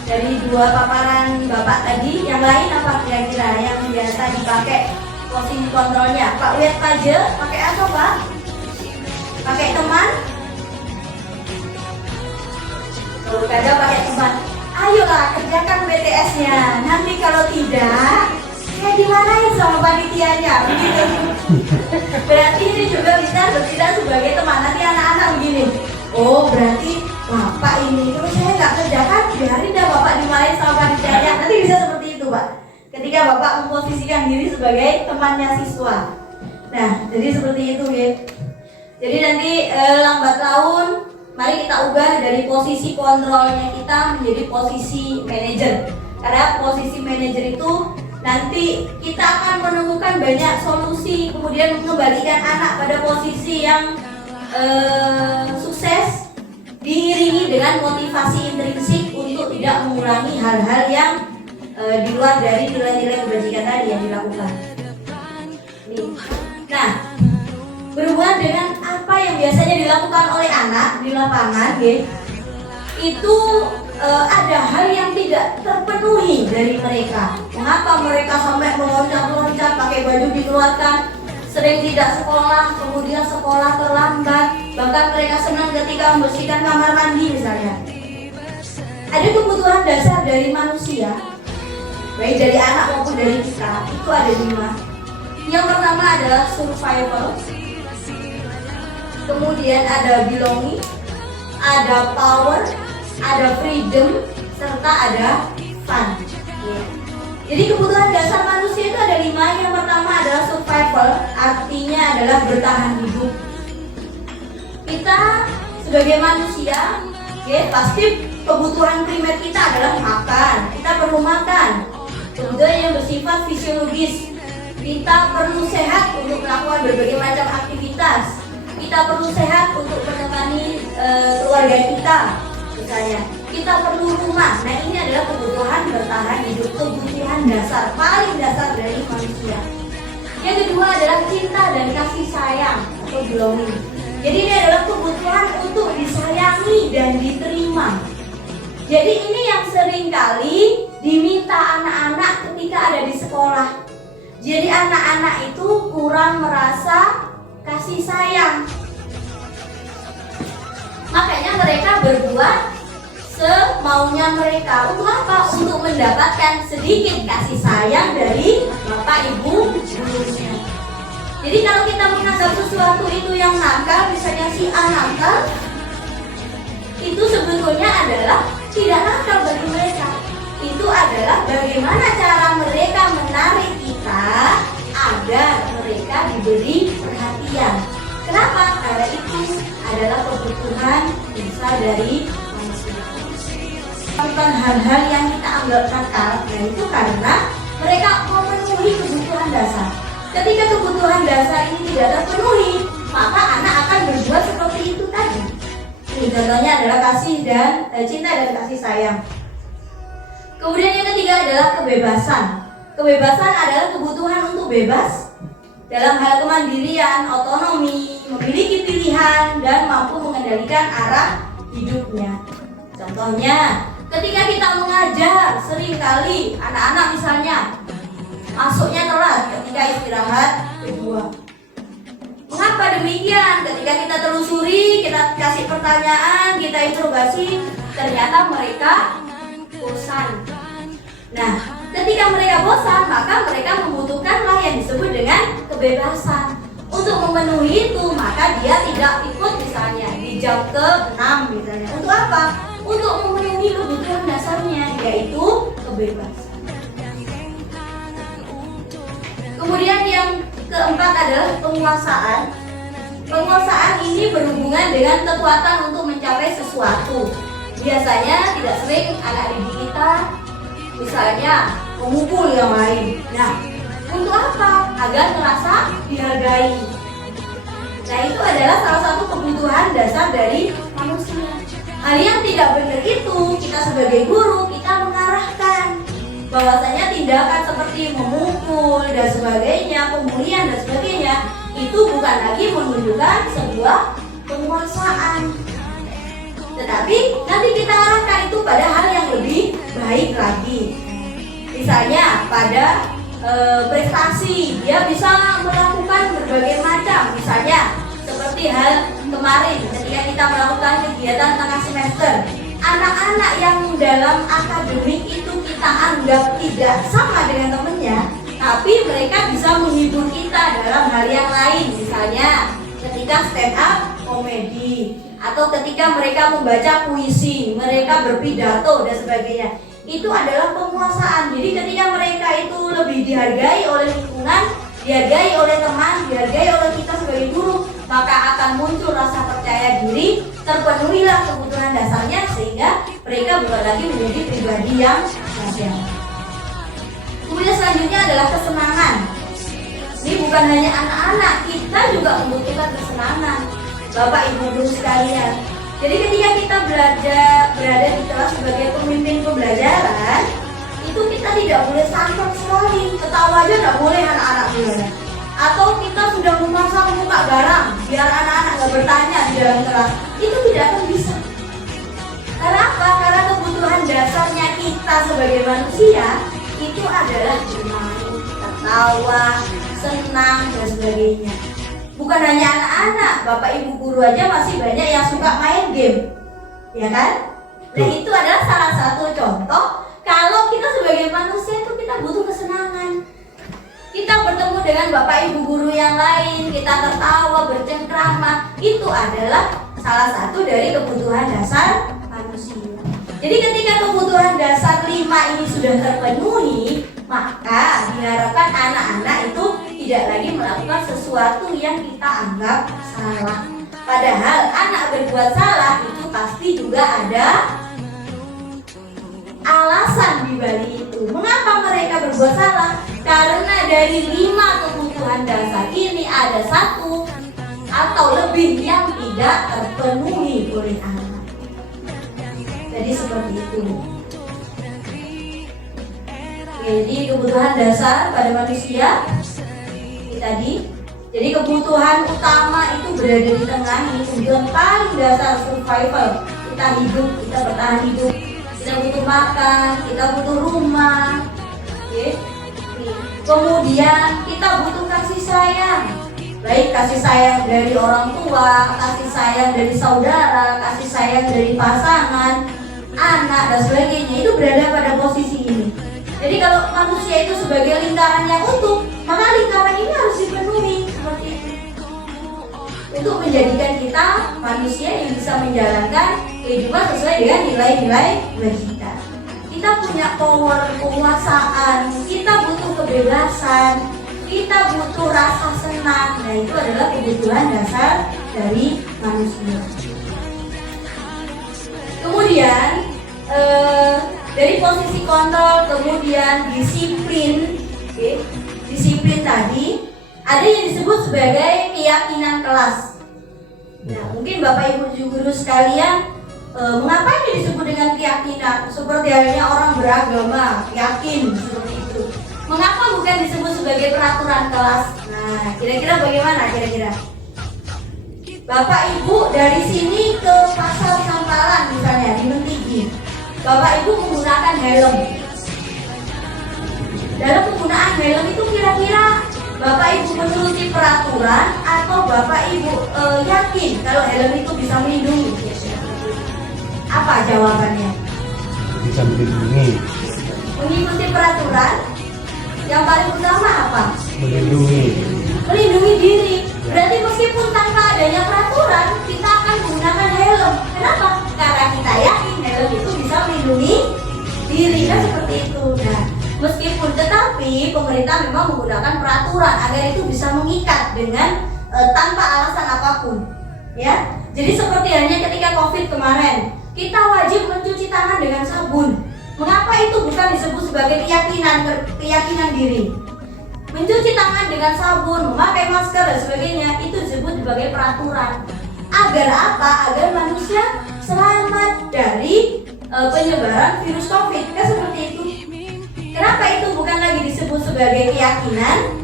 dari 2 paparan bapak tadi, yang lain apa kira-kira yang biasa dipakai posisi kontrolnya? Pak lihat aja, pakai apa Pak? Pakai teman? Kalau kagak pakai teman, ayolah kerjakan BTS-nya. Nanti kalau tidak, ya dimarahin sama panitianya. Begitu. Berarti ini juga bisa bertindak sebagai teman. Nanti anak-anak begini. Oh berarti bapak ini kalau saya nggak kerjakan, biarin dah bapak dimarahin sama panitianya. Nanti bisa seperti itu Pak. Ketika bapak memposisikan diri sebagai temannya siswa. Nah jadi seperti itu ya. Jadi nanti lambat laun, mari kita ubah dari posisi kontrolnya kita menjadi posisi manajer. Karena posisi manajer itu nanti kita akan menemukan banyak solusi, kemudian mengembalikan anak pada posisi yang sukses, diiringi dengan motivasi intrinsik untuk tidak mengulangi hal-hal yang di luar dari nilai-nilai kebajikan tadi yang dilakukan. Nah, berhubungan dengan apa yang biasanya dilakukan oleh anak di lapangan, itu ada hal yang tidak terpenuhi dari mereka. Mengapa mereka sampai meloncat-loncat, pakai baju dikeluarkan, sering tidak sekolah, kemudian sekolah terlambat, bahkan mereka senang ketika membersihkan kamar mandi misalnya. Ada kebutuhan dasar dari manusia, baik dari anak maupun dari kita, itu ada 5. Yang pertama adalah survival, kemudian ada belonging, ada power, ada freedom, serta ada fun. Jadi kebutuhan dasar manusia itu ada 5. Yang pertama adalah survival, artinya adalah bertahan hidup. Kita sebagai manusia, pasti kebutuhan primer kita adalah makan. Kita perlu makan. Kemudian yang bersifat fisiologis, kita perlu sehat untuk melakukan berbagai macam aktivitas. Kita perlu sehat untuk menemani keluarga kita, misalnya. Kita perlu rumah. Nah ini adalah kebutuhan bertahan hidup, kebutuhan dasar, paling dasar dari manusia. Yang kedua adalah cinta dan kasih sayang atau belonging. Jadi ini adalah kebutuhan untuk disayangi dan diterima. Jadi ini yang sering kali diminta anak-anak ketika ada di sekolah. Jadi anak-anak itu kurang merasa kasih sayang. Makanya mereka berbuat semaunya mereka. Untuk apa? Untuk mendapatkan sedikit kasih sayang dari bapak ibu gurunya. Jadi kalau kita menganggap sesuatu itu yang nakal, misalnya si A nakal, itu sebetulnya adalah tidak nakal bagi mereka. Itu adalah bagaimana cara mereka menarik kita agar mereka diberi perhatian. Kenapa? Karena itu adalah kebutuhan dasar dari bukan hal-hal yang kita anggap nakal, dan itu karena mereka memenuhi kebutuhan dasar. Ketika kebutuhan dasar ini tidak terpenuhi, maka anak akan berbuat seperti itu tadi. Ini contohnya adalah kasih dan cinta dan kasih sayang. Kemudian yang ketiga adalah kebebasan. Kebebasan adalah kebutuhan untuk bebas dalam hal kemandirian, otonomi, memiliki pilihan, dan mampu mengendalikan arah hidupnya. Contohnya, ketika kita mengajar, seringkali anak-anak misalnya masuknya telat ketika istirahat kedua. Mengapa demikian? Ketika kita telusuri, kita kasih pertanyaan, kita interogasi, ternyata mereka bosan. Nah, ketika ketika mereka bosan, maka mereka membutuhkanlah yang disebut dengan kebebasan. Untuk memenuhi itu, maka dia tidak ikut misalnya di jam ke-6 misalnya. Untuk apa? Untuk memenuhi kebutuhan dasarnya, yaitu kebebasan. Kemudian yang keempat adalah penguasaan. Penguasaan ini berhubungan dengan kekuatan untuk mencapai sesuatu. Biasanya tidak sering anak didik kita misalnya memukul yang lain. Nah, untuk apa? Agar merasa dihargai. Nah, itu adalah salah satu kebutuhan dasar dari manusia. Hal yang tidak benar itu, kita sebagai guru, kita mengarahkan bahwasanya tindakan seperti memukul dan sebagainya, pemulihan dan sebagainya, itu bukan lagi menunjukkan sebuah penguasaan. Tetapi nanti kita arahkan itu pada hal yang lebih baik lagi. Misalnya pada prestasi, dia bisa melakukan berbagai macam. Misalnya seperti hal kemarin ketika kita melakukan kegiatan tengah semester, anak-anak yang dalam akademik itu kita anggap tidak sama dengan temennya, tapi mereka bisa menghibur kita dalam hal yang lain. Misalnya ketika stand up komedi, atau ketika mereka membaca puisi, mereka berpidato dan sebagainya. Itu adalah penguasaan. Jadi ketika mereka itu lebih dihargai oleh lingkungan, dihargai oleh teman, dihargai oleh kita sebagai guru, maka akan muncul rasa percaya diri, terpenuhilah kebutuhan dasarnya, sehingga mereka bukan lagi menjadi pribadi yang gagal. Kemudian selanjutnya adalah kesenangan. Ini bukan hanya anak-anak, kita juga membutuhkan kesenangan, Bapak Ibu guru sekalian. Jadi ketika kita berada di kelas sebagai pemimpin pembelajaran, itu kita tidak boleh santai sekali, ketawa aja tidak boleh anak-anak boleh. Atau kita sudah memasang muka garang biar anak-anak nggak bertanya di dalam kelas, itu tidak akan bisa. Karena apa? Karena kebutuhan dasarnya kita sebagai manusia itu adalah bermain, tertawa, senang dan sebagainya. Bukan hanya anak-anak, Bapak Ibu guru aja masih banyak yang suka main game, ya kan? Nah, itu adalah salah satu contoh kalau kita sebagai manusia itu kita butuh kesenangan. Kita bertemu dengan Bapak Ibu guru yang lain, kita tertawa, bercengkrama, itu adalah salah satu dari kebutuhan dasar manusia. Jadi ketika kebutuhan dasar 5 ini sudah terpenuhi, maka diharapkan anak-anak itu tidak lagi melakukan sesuatu yang kita anggap salah. Padahal anak berbuat salah itu pasti juga ada alasan di balik itu. Mengapa mereka berbuat salah? Karena dari 5 kebutuhan dasar ini ada 1 atau lebih yang tidak terpenuhi oleh anak. Jadi seperti itu. Jadi kebutuhan dasar pada manusia tadi. Jadi kebutuhan utama itu berada di tengah, ini kebutuhan paling dasar survival. Kita hidup, kita bertahan hidup. Kita butuh makan, kita butuh rumah. Oke. Kemudian kita butuh kasih sayang. Baik kasih sayang dari orang tua, kasih sayang dari saudara, kasih sayang dari pasangan, anak dan sebagainya. Itu berada pada posisi ini. Jadi kalau manusia itu sebagai lingkaran yang utuh, maka lingkaran ini harus dipenuhi seperti itu. Untuk menjadikan kita manusia yang bisa menjalankan kehidupan sesuai dengan nilai-nilai kita. Kita punya power, penguasaan, kita butuh kebebasan, kita butuh rasa senang. Nah, itu adalah kebutuhan dasar dari manusia. Kemudian dari posisi kontrol, kemudian disiplin, disiplin tadi ada yang disebut sebagai keyakinan kelas. Nah, mungkin Bapak Ibu guru sekalian, mengapa ini disebut dengan keyakinan? Seperti halnya orang beragama, yakin seperti itu. Mengapa bukan disebut sebagai peraturan kelas? Nah, kira-kira bagaimana kira-kira? Bapak Ibu dari sini ke Pasar Sampalan misalnya di Mentigi, Bapak Ibu menggunakan helm. Dalam penggunaan helm itu kira-kira Bapak Ibu menuruti peraturan atau Bapak Ibu yakin kalau helm itu bisa melindungi? Apa jawabannya? Bisa melindungi. mengikuti peraturan. Yang paling utama apa? Melindungi diri. Berarti meskipun tanpa adanya peraturan, kita akan menggunakan helm. Kenapa? Karena kita yakin helm itu bisa melindungi diri, kan seperti itu. Nah, meskipun tetapi pemerintah memang menggunakan peraturan agar itu bisa mengikat dengan tanpa alasan apapun. Ya, jadi seperti halnya ketika COVID kemarin, kita wajib mencuci tangan dengan sabun. Mengapa itu bukan disebut sebagai keyakinan diri? Mencuci tangan dengan sabun, memakai masker dan sebagainya itu disebut sebagai peraturan. Agar apa? Agar manusia selamat dari penyebaran virus COVID. Kan seperti itu. Kenapa itu bukan lagi disebut sebagai keyakinan?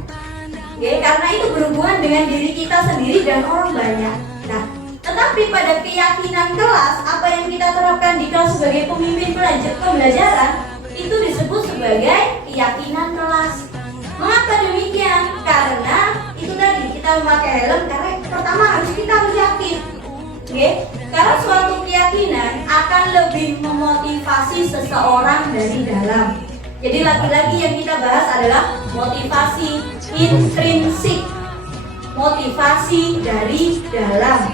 Ya, karena itu berhubungan dengan diri kita sendiri dan orang banyak. Nah, tetapi pada keyakinan kelas, apa yang kita terapkan di kelas sebagai pemimpin pembelajaran itu disebut sebagai keyakinan kelas. Mengapa demikian? Karena itu tadi kita memakai helm karena pertama kita harus yakin. Oke? Karena suatu keyakinan akan lebih memotivasi seseorang dari dalam. Jadi lagi-lagi yang kita bahas adalah motivasi intrinsik, motivasi dari dalam.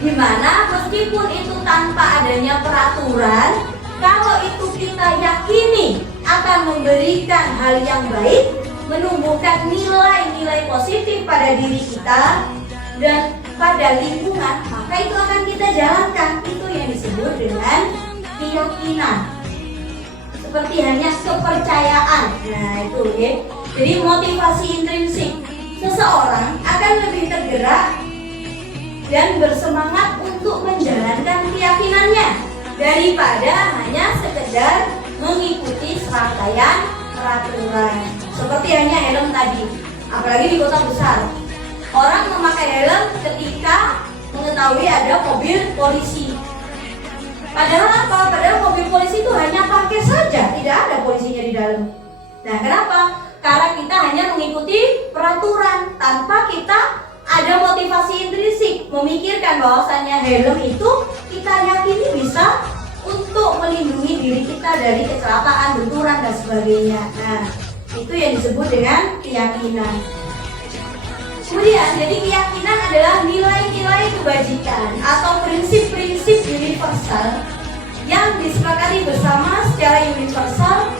Dimana meskipun itu tanpa adanya peraturan, kalau itu kita yakini akan memberikan hal yang baik, menumbuhkan nilai-nilai positif pada diri kita dan pada lingkungan, maka itu akan kita jalankan. Itu yang disebut dengan keyakinan. Seperti hanya kepercayaan. Nah itu ya. Jadi motivasi intrinsik, seseorang akan lebih tergerak dan bersemangat untuk menjalankan keyakinannya daripada hanya sekedar mengikuti serangkaian peraturan. Seperti hanya helm tadi, apalagi di kota besar, orang memakai helm ketika mengetahui ada mobil polisi. Padahal apa? Padahal mobil polisi itu hanya parkir saja, tidak ada polisinya di dalam. Nah, kenapa? Karena kita hanya mengikuti peraturan tanpa kita ada motivasi intrinsik, memikirkan bahwasannya helm itu kita yakini bisa untuk melindungi diri kita dari kecelakaan, benturan dan sebagainya. Nah, itu yang disebut dengan keyakinan. Kemudian, jadi keyakinan adalah nilai-nilai kebajikan atau prinsip-prinsip universal yang disepakati bersama secara universal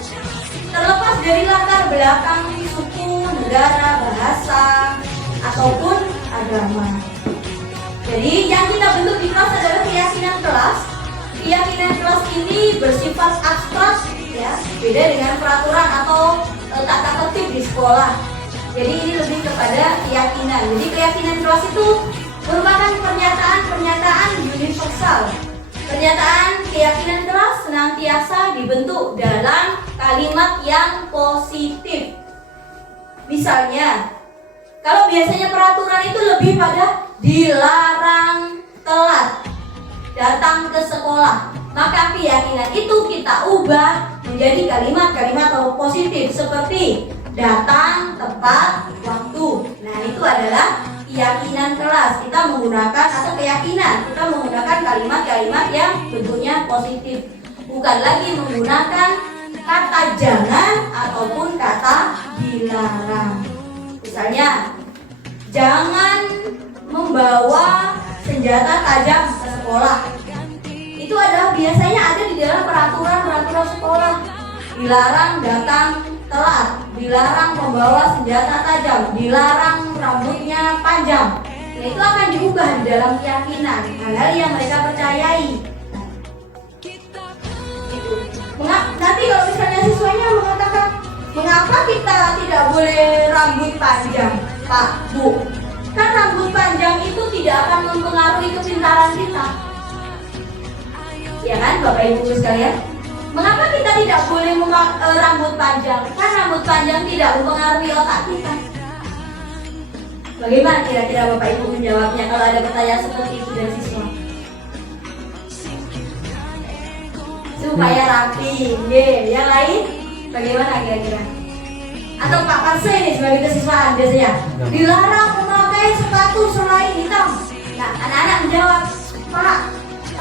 terlepas dari latar belakang suku, negara, bahasa, ataupun agama. Jadi yang kita bentuk di kelas adalah keyakinan kelas. Keyakinan kelas ini bersifat abstrak, ya, beda dengan peraturan atau tata tertib di sekolah. Jadi ini lebih kepada keyakinan. Jadi keyakinan kelas itu merupakan pernyataan universal. Pernyataan keyakinan kelas senantiasa dibentuk dalam kalimat yang positif. Misalnya, kalau biasanya peraturan itu lebih pada dilarang telat datang ke sekolah, maka keyakinan itu kita ubah menjadi kalimat-kalimat positif seperti datang tepat waktu. Nah, itu adalah keyakinan kelas. Kita menggunakan atau keyakinan, kita menggunakan kalimat-kalimat yang bentuknya positif, bukan lagi menggunakan kata jangan ataupun kata dilarang. Misalnya, jangan membawa senjata tajam ke sekolah. Itu adalah biasanya ada di dalam peraturan sekolah. Dilarang datang telat, dilarang membawa senjata tajam, dilarang rambutnya panjang. Nah, itu akan diubah di dalam keyakinan, hal-hal yang mereka percayai. Nanti kalau misalnya siswanya mengatakan, mengapa kita tidak boleh rambut panjang, Pak, Bu? Kan rambut panjang itu tidak akan mempengaruhi kepintaran kita. Ya kan, Bapak Ibu sekalian? Mengapa kita tidak boleh rambut panjang? Kan rambut panjang tidak mempengaruhi otak kita. Bagaimana kira-kira Bapak Ibu menjawabnya kalau ada pertanyaan seperti itu dari siswa? Supaya rapi. Yang lain bagaimana kira-kira? Atau Pak Parse ini sebagai kesiswaan biasanya dilarang memakai sepatu selain hitam. Nah, anak-anak menjawab, Pak,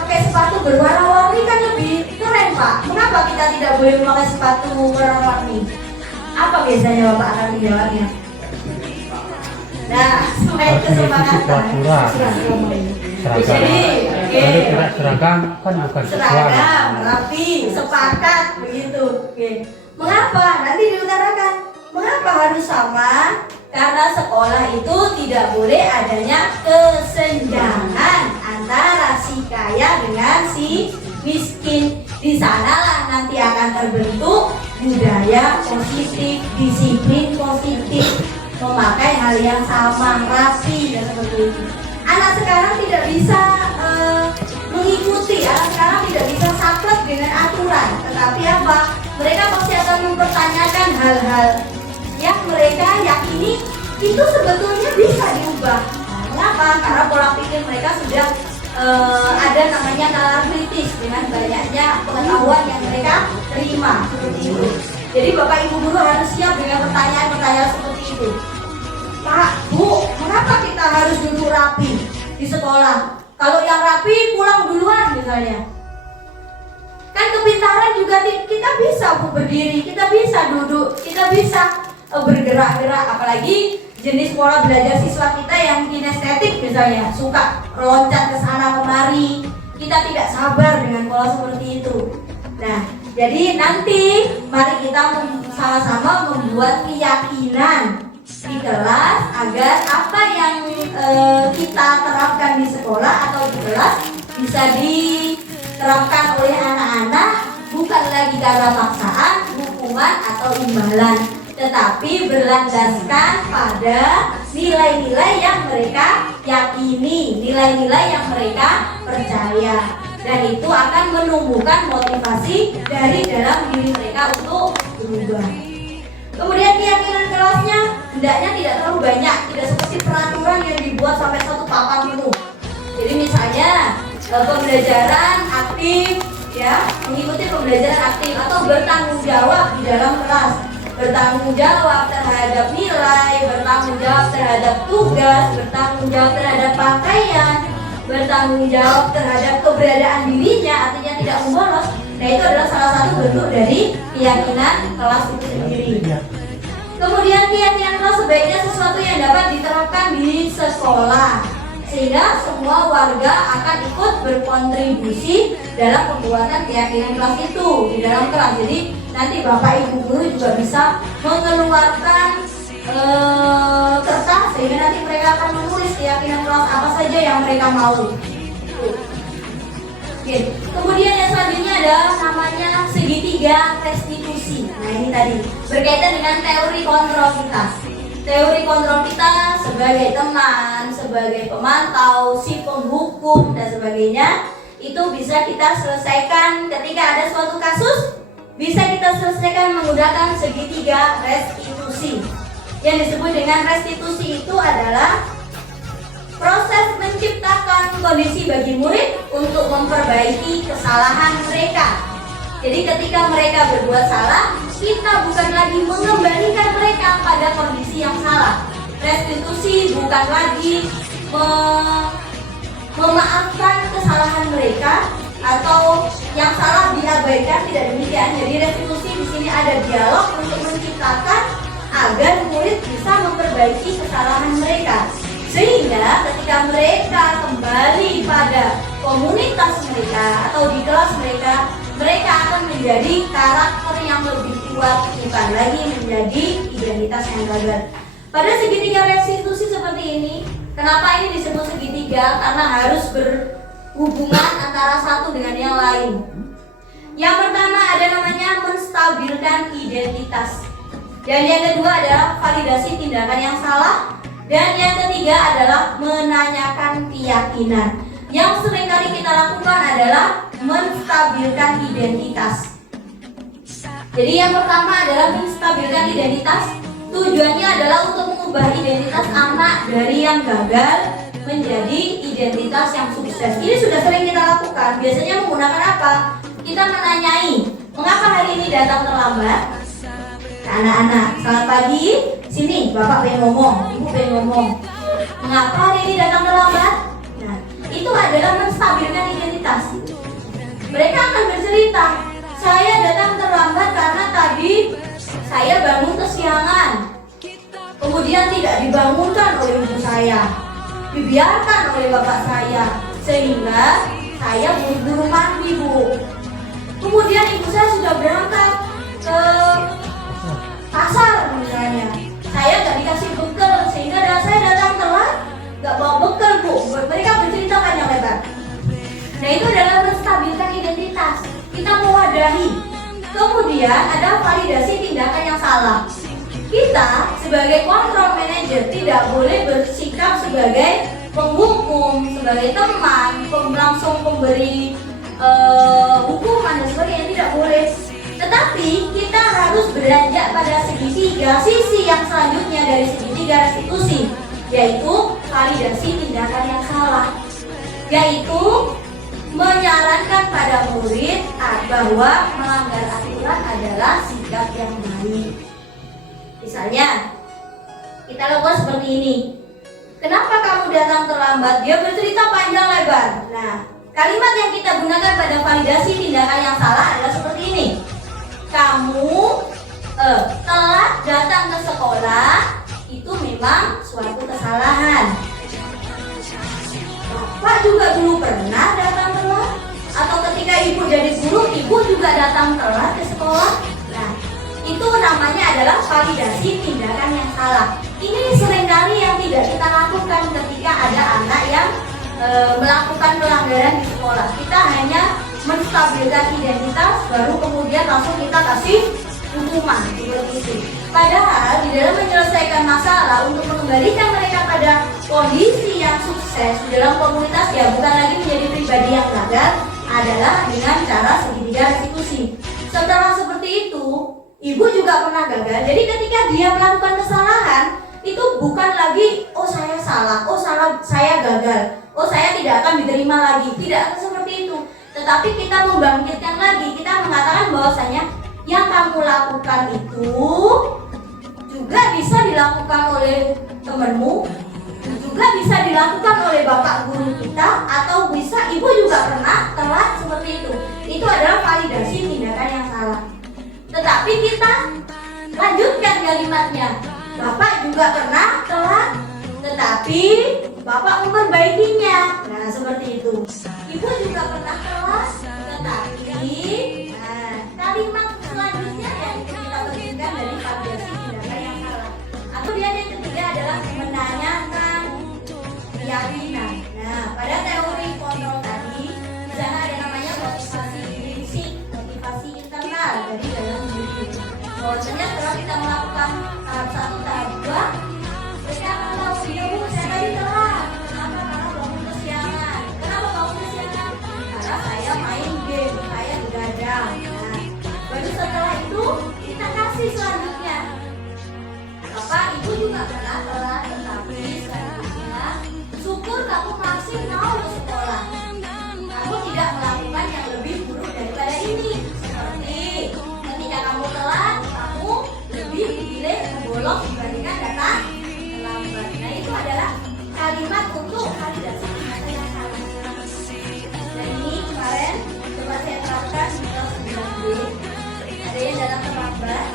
pakai sepatu berwarna-warni kan lebih keren Pak. Mengapa kita tidak boleh memakai sepatu berwarna-warni? Apa biasanya Bapak akan menjawabnya? Nah, supaya kesepakatan. Jadi, Kalau tidak seragam kan bukan seragam, rapi, sepakat, begitu. Oke. Mengapa? Nanti diutarakan. Mengapa harus sama? Karena sekolah itu tidak boleh adanya kesenjangan antara si kaya dengan si miskin. Di sanalah nanti akan terbentuk budaya positif, disiplin positif, memakai hal yang sama, rapi dan seperti itu. Anak sekarang tidak bisa mengikuti, anak sekarang tidak bisa saklek dengan aturan. Tetapi apa? Mereka pasti akan mempertanyakan hal-hal yang mereka yakini itu sebetulnya bisa diubah. Mengapa? Karena pola pikir mereka sudah ada namanya nalar kritis dengan banyaknya pengetahuan yang mereka terima seperti itu. Jadi Bapak Ibu guru harus siap dengan pertanyaan-pertanyaan seperti itu. Pak, Bu, mengapa kita harus duduk rapi di sekolah? Kalau yang rapi pulang duluan misalnya. Kan kepintaran juga kita bisa Bu berdiri, kita bisa duduk, kita bisa bergerak-gerak. Apalagi jenis pola belajar siswa kita yang kinestetik misalnya, suka loncat ke sana kemari. Kita tidak sabar dengan pola seperti itu. Nah, jadi nanti mari kita sama-sama membuat keyakinan di kelas agar apa yang kita terapkan di sekolah atau di kelas bisa diterapkan oleh anak-anak, bukan lagi karena paksaan, hukuman atau imbalan, tetapi berlandaskan pada nilai-nilai yang mereka yakini, nilai-nilai yang mereka percaya, dan itu akan menumbuhkan motivasi dari dalam diri mereka untuk berubah. Kemudian keyakinan kelasnya hendaknya tidak terlalu banyak, tidak seperti peraturan yang dibuat sampai satu papan penuh. Jadi misalnya pembelajaran aktif, ya, mengikuti pembelajaran aktif atau bertanggung jawab di dalam kelas, bertanggung jawab terhadap nilai, bertanggung jawab terhadap tugas, bertanggung jawab terhadap pakaian, bertanggung jawab terhadap keberadaan dirinya, artinya tidak membolos. Nah, itu adalah salah satu bentuk dari keyakinan kelas itu sendiri. Kemudian keyakinan kelas sebaiknya sesuatu yang dapat diterapkan di sekolah, sehingga semua warga akan ikut berkontribusi dalam pembuatan keyakinan kelas itu di dalam kelas. Jadi nanti Bapak Ibu guru juga bisa mengeluarkan kertas, sehingga nanti mereka akan menulis keyakinan kelas apa saja yang mereka mau. Oke. Kemudian yang selanjutnya ada namanya segitiga restitusi. Nah, ini tadi berkaitan dengan teori kontrol kita. Teori kontrol kita sebagai teman, sebagai pemantau, si penghukum dan sebagainya, itu bisa kita selesaikan ketika ada suatu kasus, bisa kita selesaikan menggunakan segitiga restitusi. Yang disebut dengan restitusi itu adalah proses menciptakan kondisi bagi murid untuk memperbaiki kesalahan mereka. Jadi ketika mereka berbuat salah, kita bukan lagi mengembalikan mereka pada kondisi yang salah. Restitusi bukan lagi memaafkan kesalahan mereka atau yang salah diabaikan, tidak demikian. Jadi restitusi di sini ada dialog untuk menciptakan agar murid bisa memperbaiki kesalahan mereka. Sehingga ketika mereka kembali pada komunitas mereka atau di kelas mereka, mereka akan menjadi karakter yang lebih kuat, bukan lagi menjadi identitas yang gagal. Pada segitiga restitusi seperti ini, kenapa ini disebut segitiga? Karena harus berhubungan antara satu dengan yang lain. Yang pertama ada namanya menstabilkan identitas, dan yang kedua adalah validasi tindakan yang salah, dan yang ketiga adalah menanyakan keyakinan. Yang seringkali kita lakukan adalah menstabilkan identitas. Jadi yang pertama adalah menstabilkan identitas. Tujuannya adalah untuk mengubah identitas anak dari yang gagal menjadi identitas yang sukses. Ini sudah sering kita lakukan. Biasanya menggunakan apa? Kita menanyai, mengapa hari ini datang terlambat? Anak-anak, selamat pagi. Sini, Bapak pengen ngomong, Ibu pengen ngomong. Mengapa hari ini datang terlambat? Nah, itu adalah menstabilkan identitas. Mereka akan bercerita, saya datang terlambat karena tadi saya bangun kesiangan, kemudian tidak dibangunkan oleh ibu saya, dibiarkan oleh bapak saya, sehingga saya buru-buru mandi, Bu. Kemudian ibu saya sudah berangkat ke pasar misalnya, saya gak dikasih bekal sehingga saya datang telat, gak bawa bekal, Bu. Mereka bercerita panjang lebar. Nah, itu adalah menstabilkan identitas. Kita mewadahi. Kemudian ada validasi tindakan yang salah. Kita sebagai control manager tidak boleh bersikap sebagai penghukum, sebagai teman, langsung pemberi hukuman dan sebagainya, tidak boleh. Tetapi kita harus beranjak pada segitiga sisi yang selanjutnya dari segitiga restitusi, yaitu validasi tindakan yang salah, yaitu menyarankan pada murid bahwa melanggar aturan adalah sikap yang baik. Misalnya, kita lakukan seperti ini. Kenapa kamu datang terlambat? Dia bercerita panjang lebar. Nah, kalimat yang kita gunakan pada validasi tindakan yang salah adalah seperti ini. Kamu telat datang ke sekolah, itu memang suatu kesalahan. Bapak juga dulu pernah datang telat, atau ketika ibu jadi guru, ibu juga datang telat ke sekolah. Nah, itu namanya adalah validasi tindakan yang salah. Ini seringkali yang tidak kita lakukan ketika ada anak yang melakukan pelanggaran di sekolah. Kita hanya menstabilkan identitas, baru kemudian langsung kita kasih hukuman seperti itu. Padahal di dalam menyelesaikan masalah untuk mengembalikan mereka pada kondisi yang sukses di dalam komunitas, ya bukan lagi menjadi pribadi yang gagal, adalah dengan cara segitiga restitusi. Setelah seperti itu, ibu juga pernah gagal. Jadi ketika dia melakukan kesalahan, itu bukan lagi oh saya salah, oh salah saya gagal, oh saya tidak akan diterima lagi. Tidak akan seperti itu. Tetapi kita membangkitkan lagi, kita mengatakan bahwasanya yang kamu lakukan itu juga bisa dilakukan oleh temanmu, juga bisa dilakukan oleh bapak guru kita, atau bisa ibu juga pernah telat seperti itu. Itu adalah validasi tindakan yang salah. Tetapi kita lanjutkan kalimatnya. Bapak juga pernah telat, tetapi bapak memperbaikinya. Nah, seperti itu. Ibu juga pernah telat, tetapi kalimat selanjutnya yang kita berikan dari validasi tindakan yang salah. Kemudian yang ketiga adalah menanyakan keyakinan. Nah, pada teori kontrol tadi, di sana ada namanya motivasi intrinsik, motivasi internal dari dalam diri. Bahwasanya setelah kita melakukan tahap 1, tahap 2, mereka akan tahu, ya Bu, saya tadi telat. Kenapa? Karena bangun kesiangan. Kenapa bangun kesiangan? Karena saya main game, saya begadang. Nah, baru setelah itu kita kasih selanjutnya. Bapak, Ibu juga pernah telat, tetapi selanjutnya syukur kamu masih mau ke sekolah. Kamu tidak melakukan yang lebih buruk daripada ini. Seperti ketika kamu telat, kamu lebih pilih bolos dibandingkan datang terlambat. Nah, itu adalah kalimat untuk validasi tindakan yang salah. Dan ini kemarin coba saya terapkan di kelas 9B. Ada yang datang terlambat,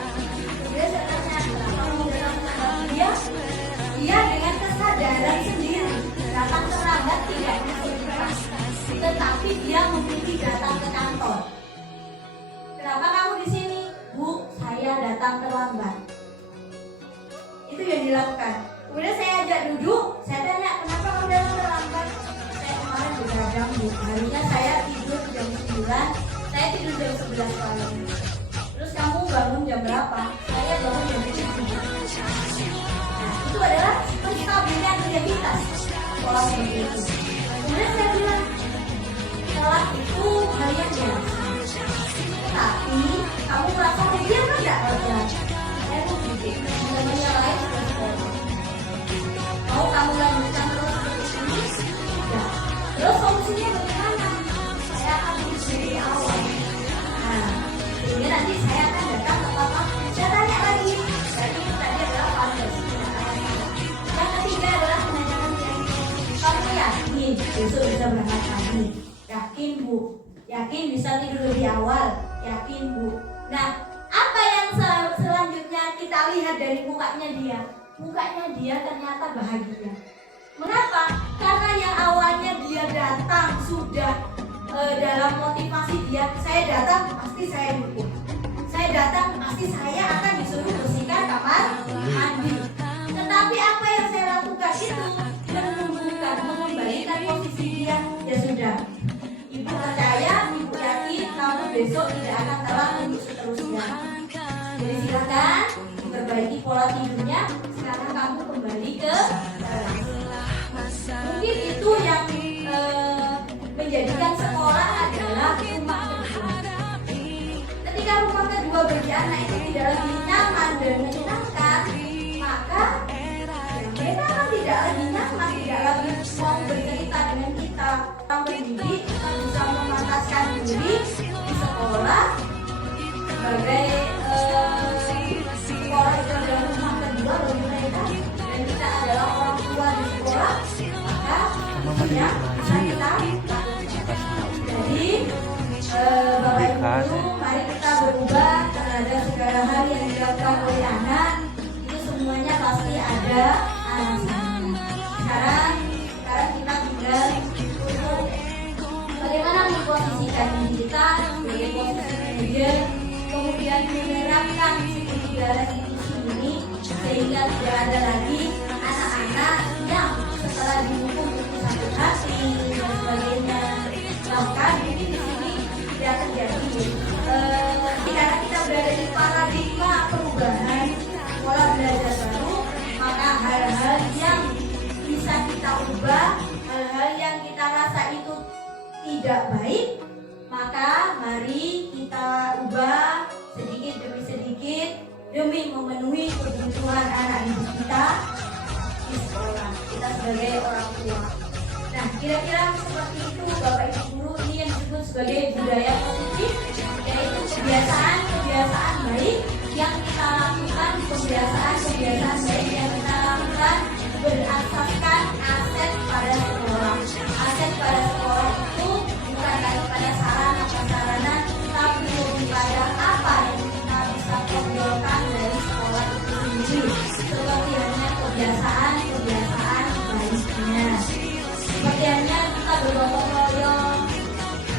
kemudian saya tanya kenapa kamu datang terlambat. Dia dengan kesadaran sendiri datang terlambat tidak keras, tetapi dia memilih datang ke kantor. Kenapa kamu di sini? Bu, saya datang terlambat. Itu yang dilakukan. Kemudian saya ajak duduk, saya tanya kenapa kamu datang terlambat. Saya kemarin begadang, Bu. Harinya saya tidur jam 9, saya tidur jam 11 malam. Terus kamu bangun jam berapa? Saya bangun jam 7. Nah, itu adalah penstabilan identitas. Pola seperti itu. Kemudian saya bilang, telat itu hal yang biasa. Tapi kamu merasa rugi apa enggak kalau telat? Saya rugi. Namanya lain seperti itu. Mau kamu lanjutkan terus seperti ini? Ya. Terus solusinya bagaimana? Saya akan dari awal. Nah, sehingga nanti saya akan datang ke papa. Saya tanya lagi. Jadi itu tadi adalah validasi tindakan yang salah. Yang ketiga adalah menanyakan kamu yakin besok bisa berangkat pagi. Yakin Bu? Yakin bisa tidur lebih awal? Yakin Bu? Nah, apa yang selanjutnya kita lihat dari mukanya dia? Mukanya dia ternyata bahagia. Mengapa? Karena yang awalnya dia datang sudah dalam motivasi dia, saya datang pasti saya dukung, saya datang pasti saya akan disuruh bersihkan kamar mandi. Tetapi apa yang saya lakukan itu menumbuhkan, mengembalikan posisi dia. Ya sudah, ibu percaya, ibu yakin kamu besok tidak akan telat untuk seterusnya. Jadi silakan diperbaiki pola tidurnya. Sekarang kamu kembali ke mungkin itu yang menjadikan sekolah adalah rumah kedua. Ketika rumah kedua bagi anak itu tidak lagi nyaman dan menyenangkan, maka mereka kan tidak lagi nyaman, tidak lagi mau bercerita dengan kita. Orang pendidik bisa memantaskan diri di sekolah sebagai sekolah itu adalah rumah kedua bagi mereka, dan kita adalah orang tua di sekolah, maka ya bisa kita lakukan. Jadi Bapak Ibu, mari kita berubah terhadap segala hal yang dilakukan oleh anak. Itu semuanya pasti ada alasannya. Sekarang kita tinggal untuk bagaimana memposisikan diri kita sebagai posisi manajer, kemudian menerapkan segala institusi ini sehingga tidak ada lagi anak-anak yang setelah dihukum itu sakit hati dan sebagainya. Bahkan mungkin di sini tidak terjadi karena kita berada di paradigma perubahan pola belajar baru, maka hal-hal yang bisa kita ubah, hal-hal yang kita rasa itu tidak baik, maka mari kita ubah sedikit demi sedikit demi memenuhi kebutuhan anak didik kita di sekolah, kita sebagai orang tua. Nah, kira-kira seperti itu Bapak Ibu Guru, ini yang disebut sebagai budaya positif, yaitu kebiasaan baik yang kita lakukan, kebiasaan baik yang kita lakukan berasaskan aset pada sekolah. Aset pada sekolah itu bukan lagi pada sarana, tapi lebih pada apa yang kita bisa tonjolkan dari sekolah itu sendiri, seperti halnya kebiasaan baiknya. Seperti halnya kita bergotong royong,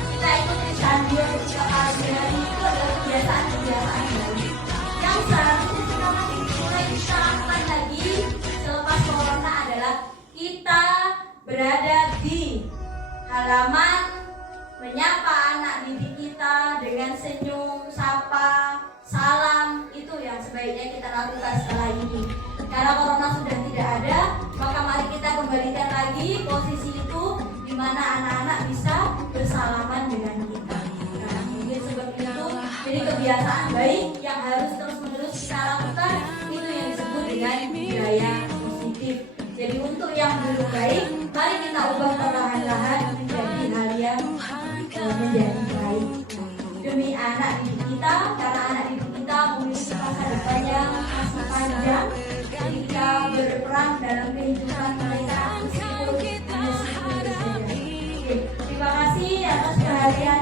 kita ikut kecanduan setiap hari itu adalah kebiasaan baik yang seharusnya sekarang mulai kita lakukan lagi selepas corona adalah kita berada di halaman menyapa anak didik kita dengan senyum, sapa, salam. Itu yang sebaiknya kita lakukan setelah ini. Karena corona sudah tidak ada, maka mari kita kembalikan lagi posisi itu di mana anak-anak bisa bersalaman dengan kita. Nah, mungkin seperti itu. Jadi kebiasaan baik yang harus terus-menerus kita lakukan itu yang disebut dengan budaya positif. Jadi untuk yang belum baik, mari kita ubah perlahan-lahan menjadi hal yang menjadi baik demi anak didik kita, karena anak didik kita memiliki masa depan yang masih panjang. Jadi kita berperan dalam kehidupan mereka meskipun. Terima kasih atas perhatian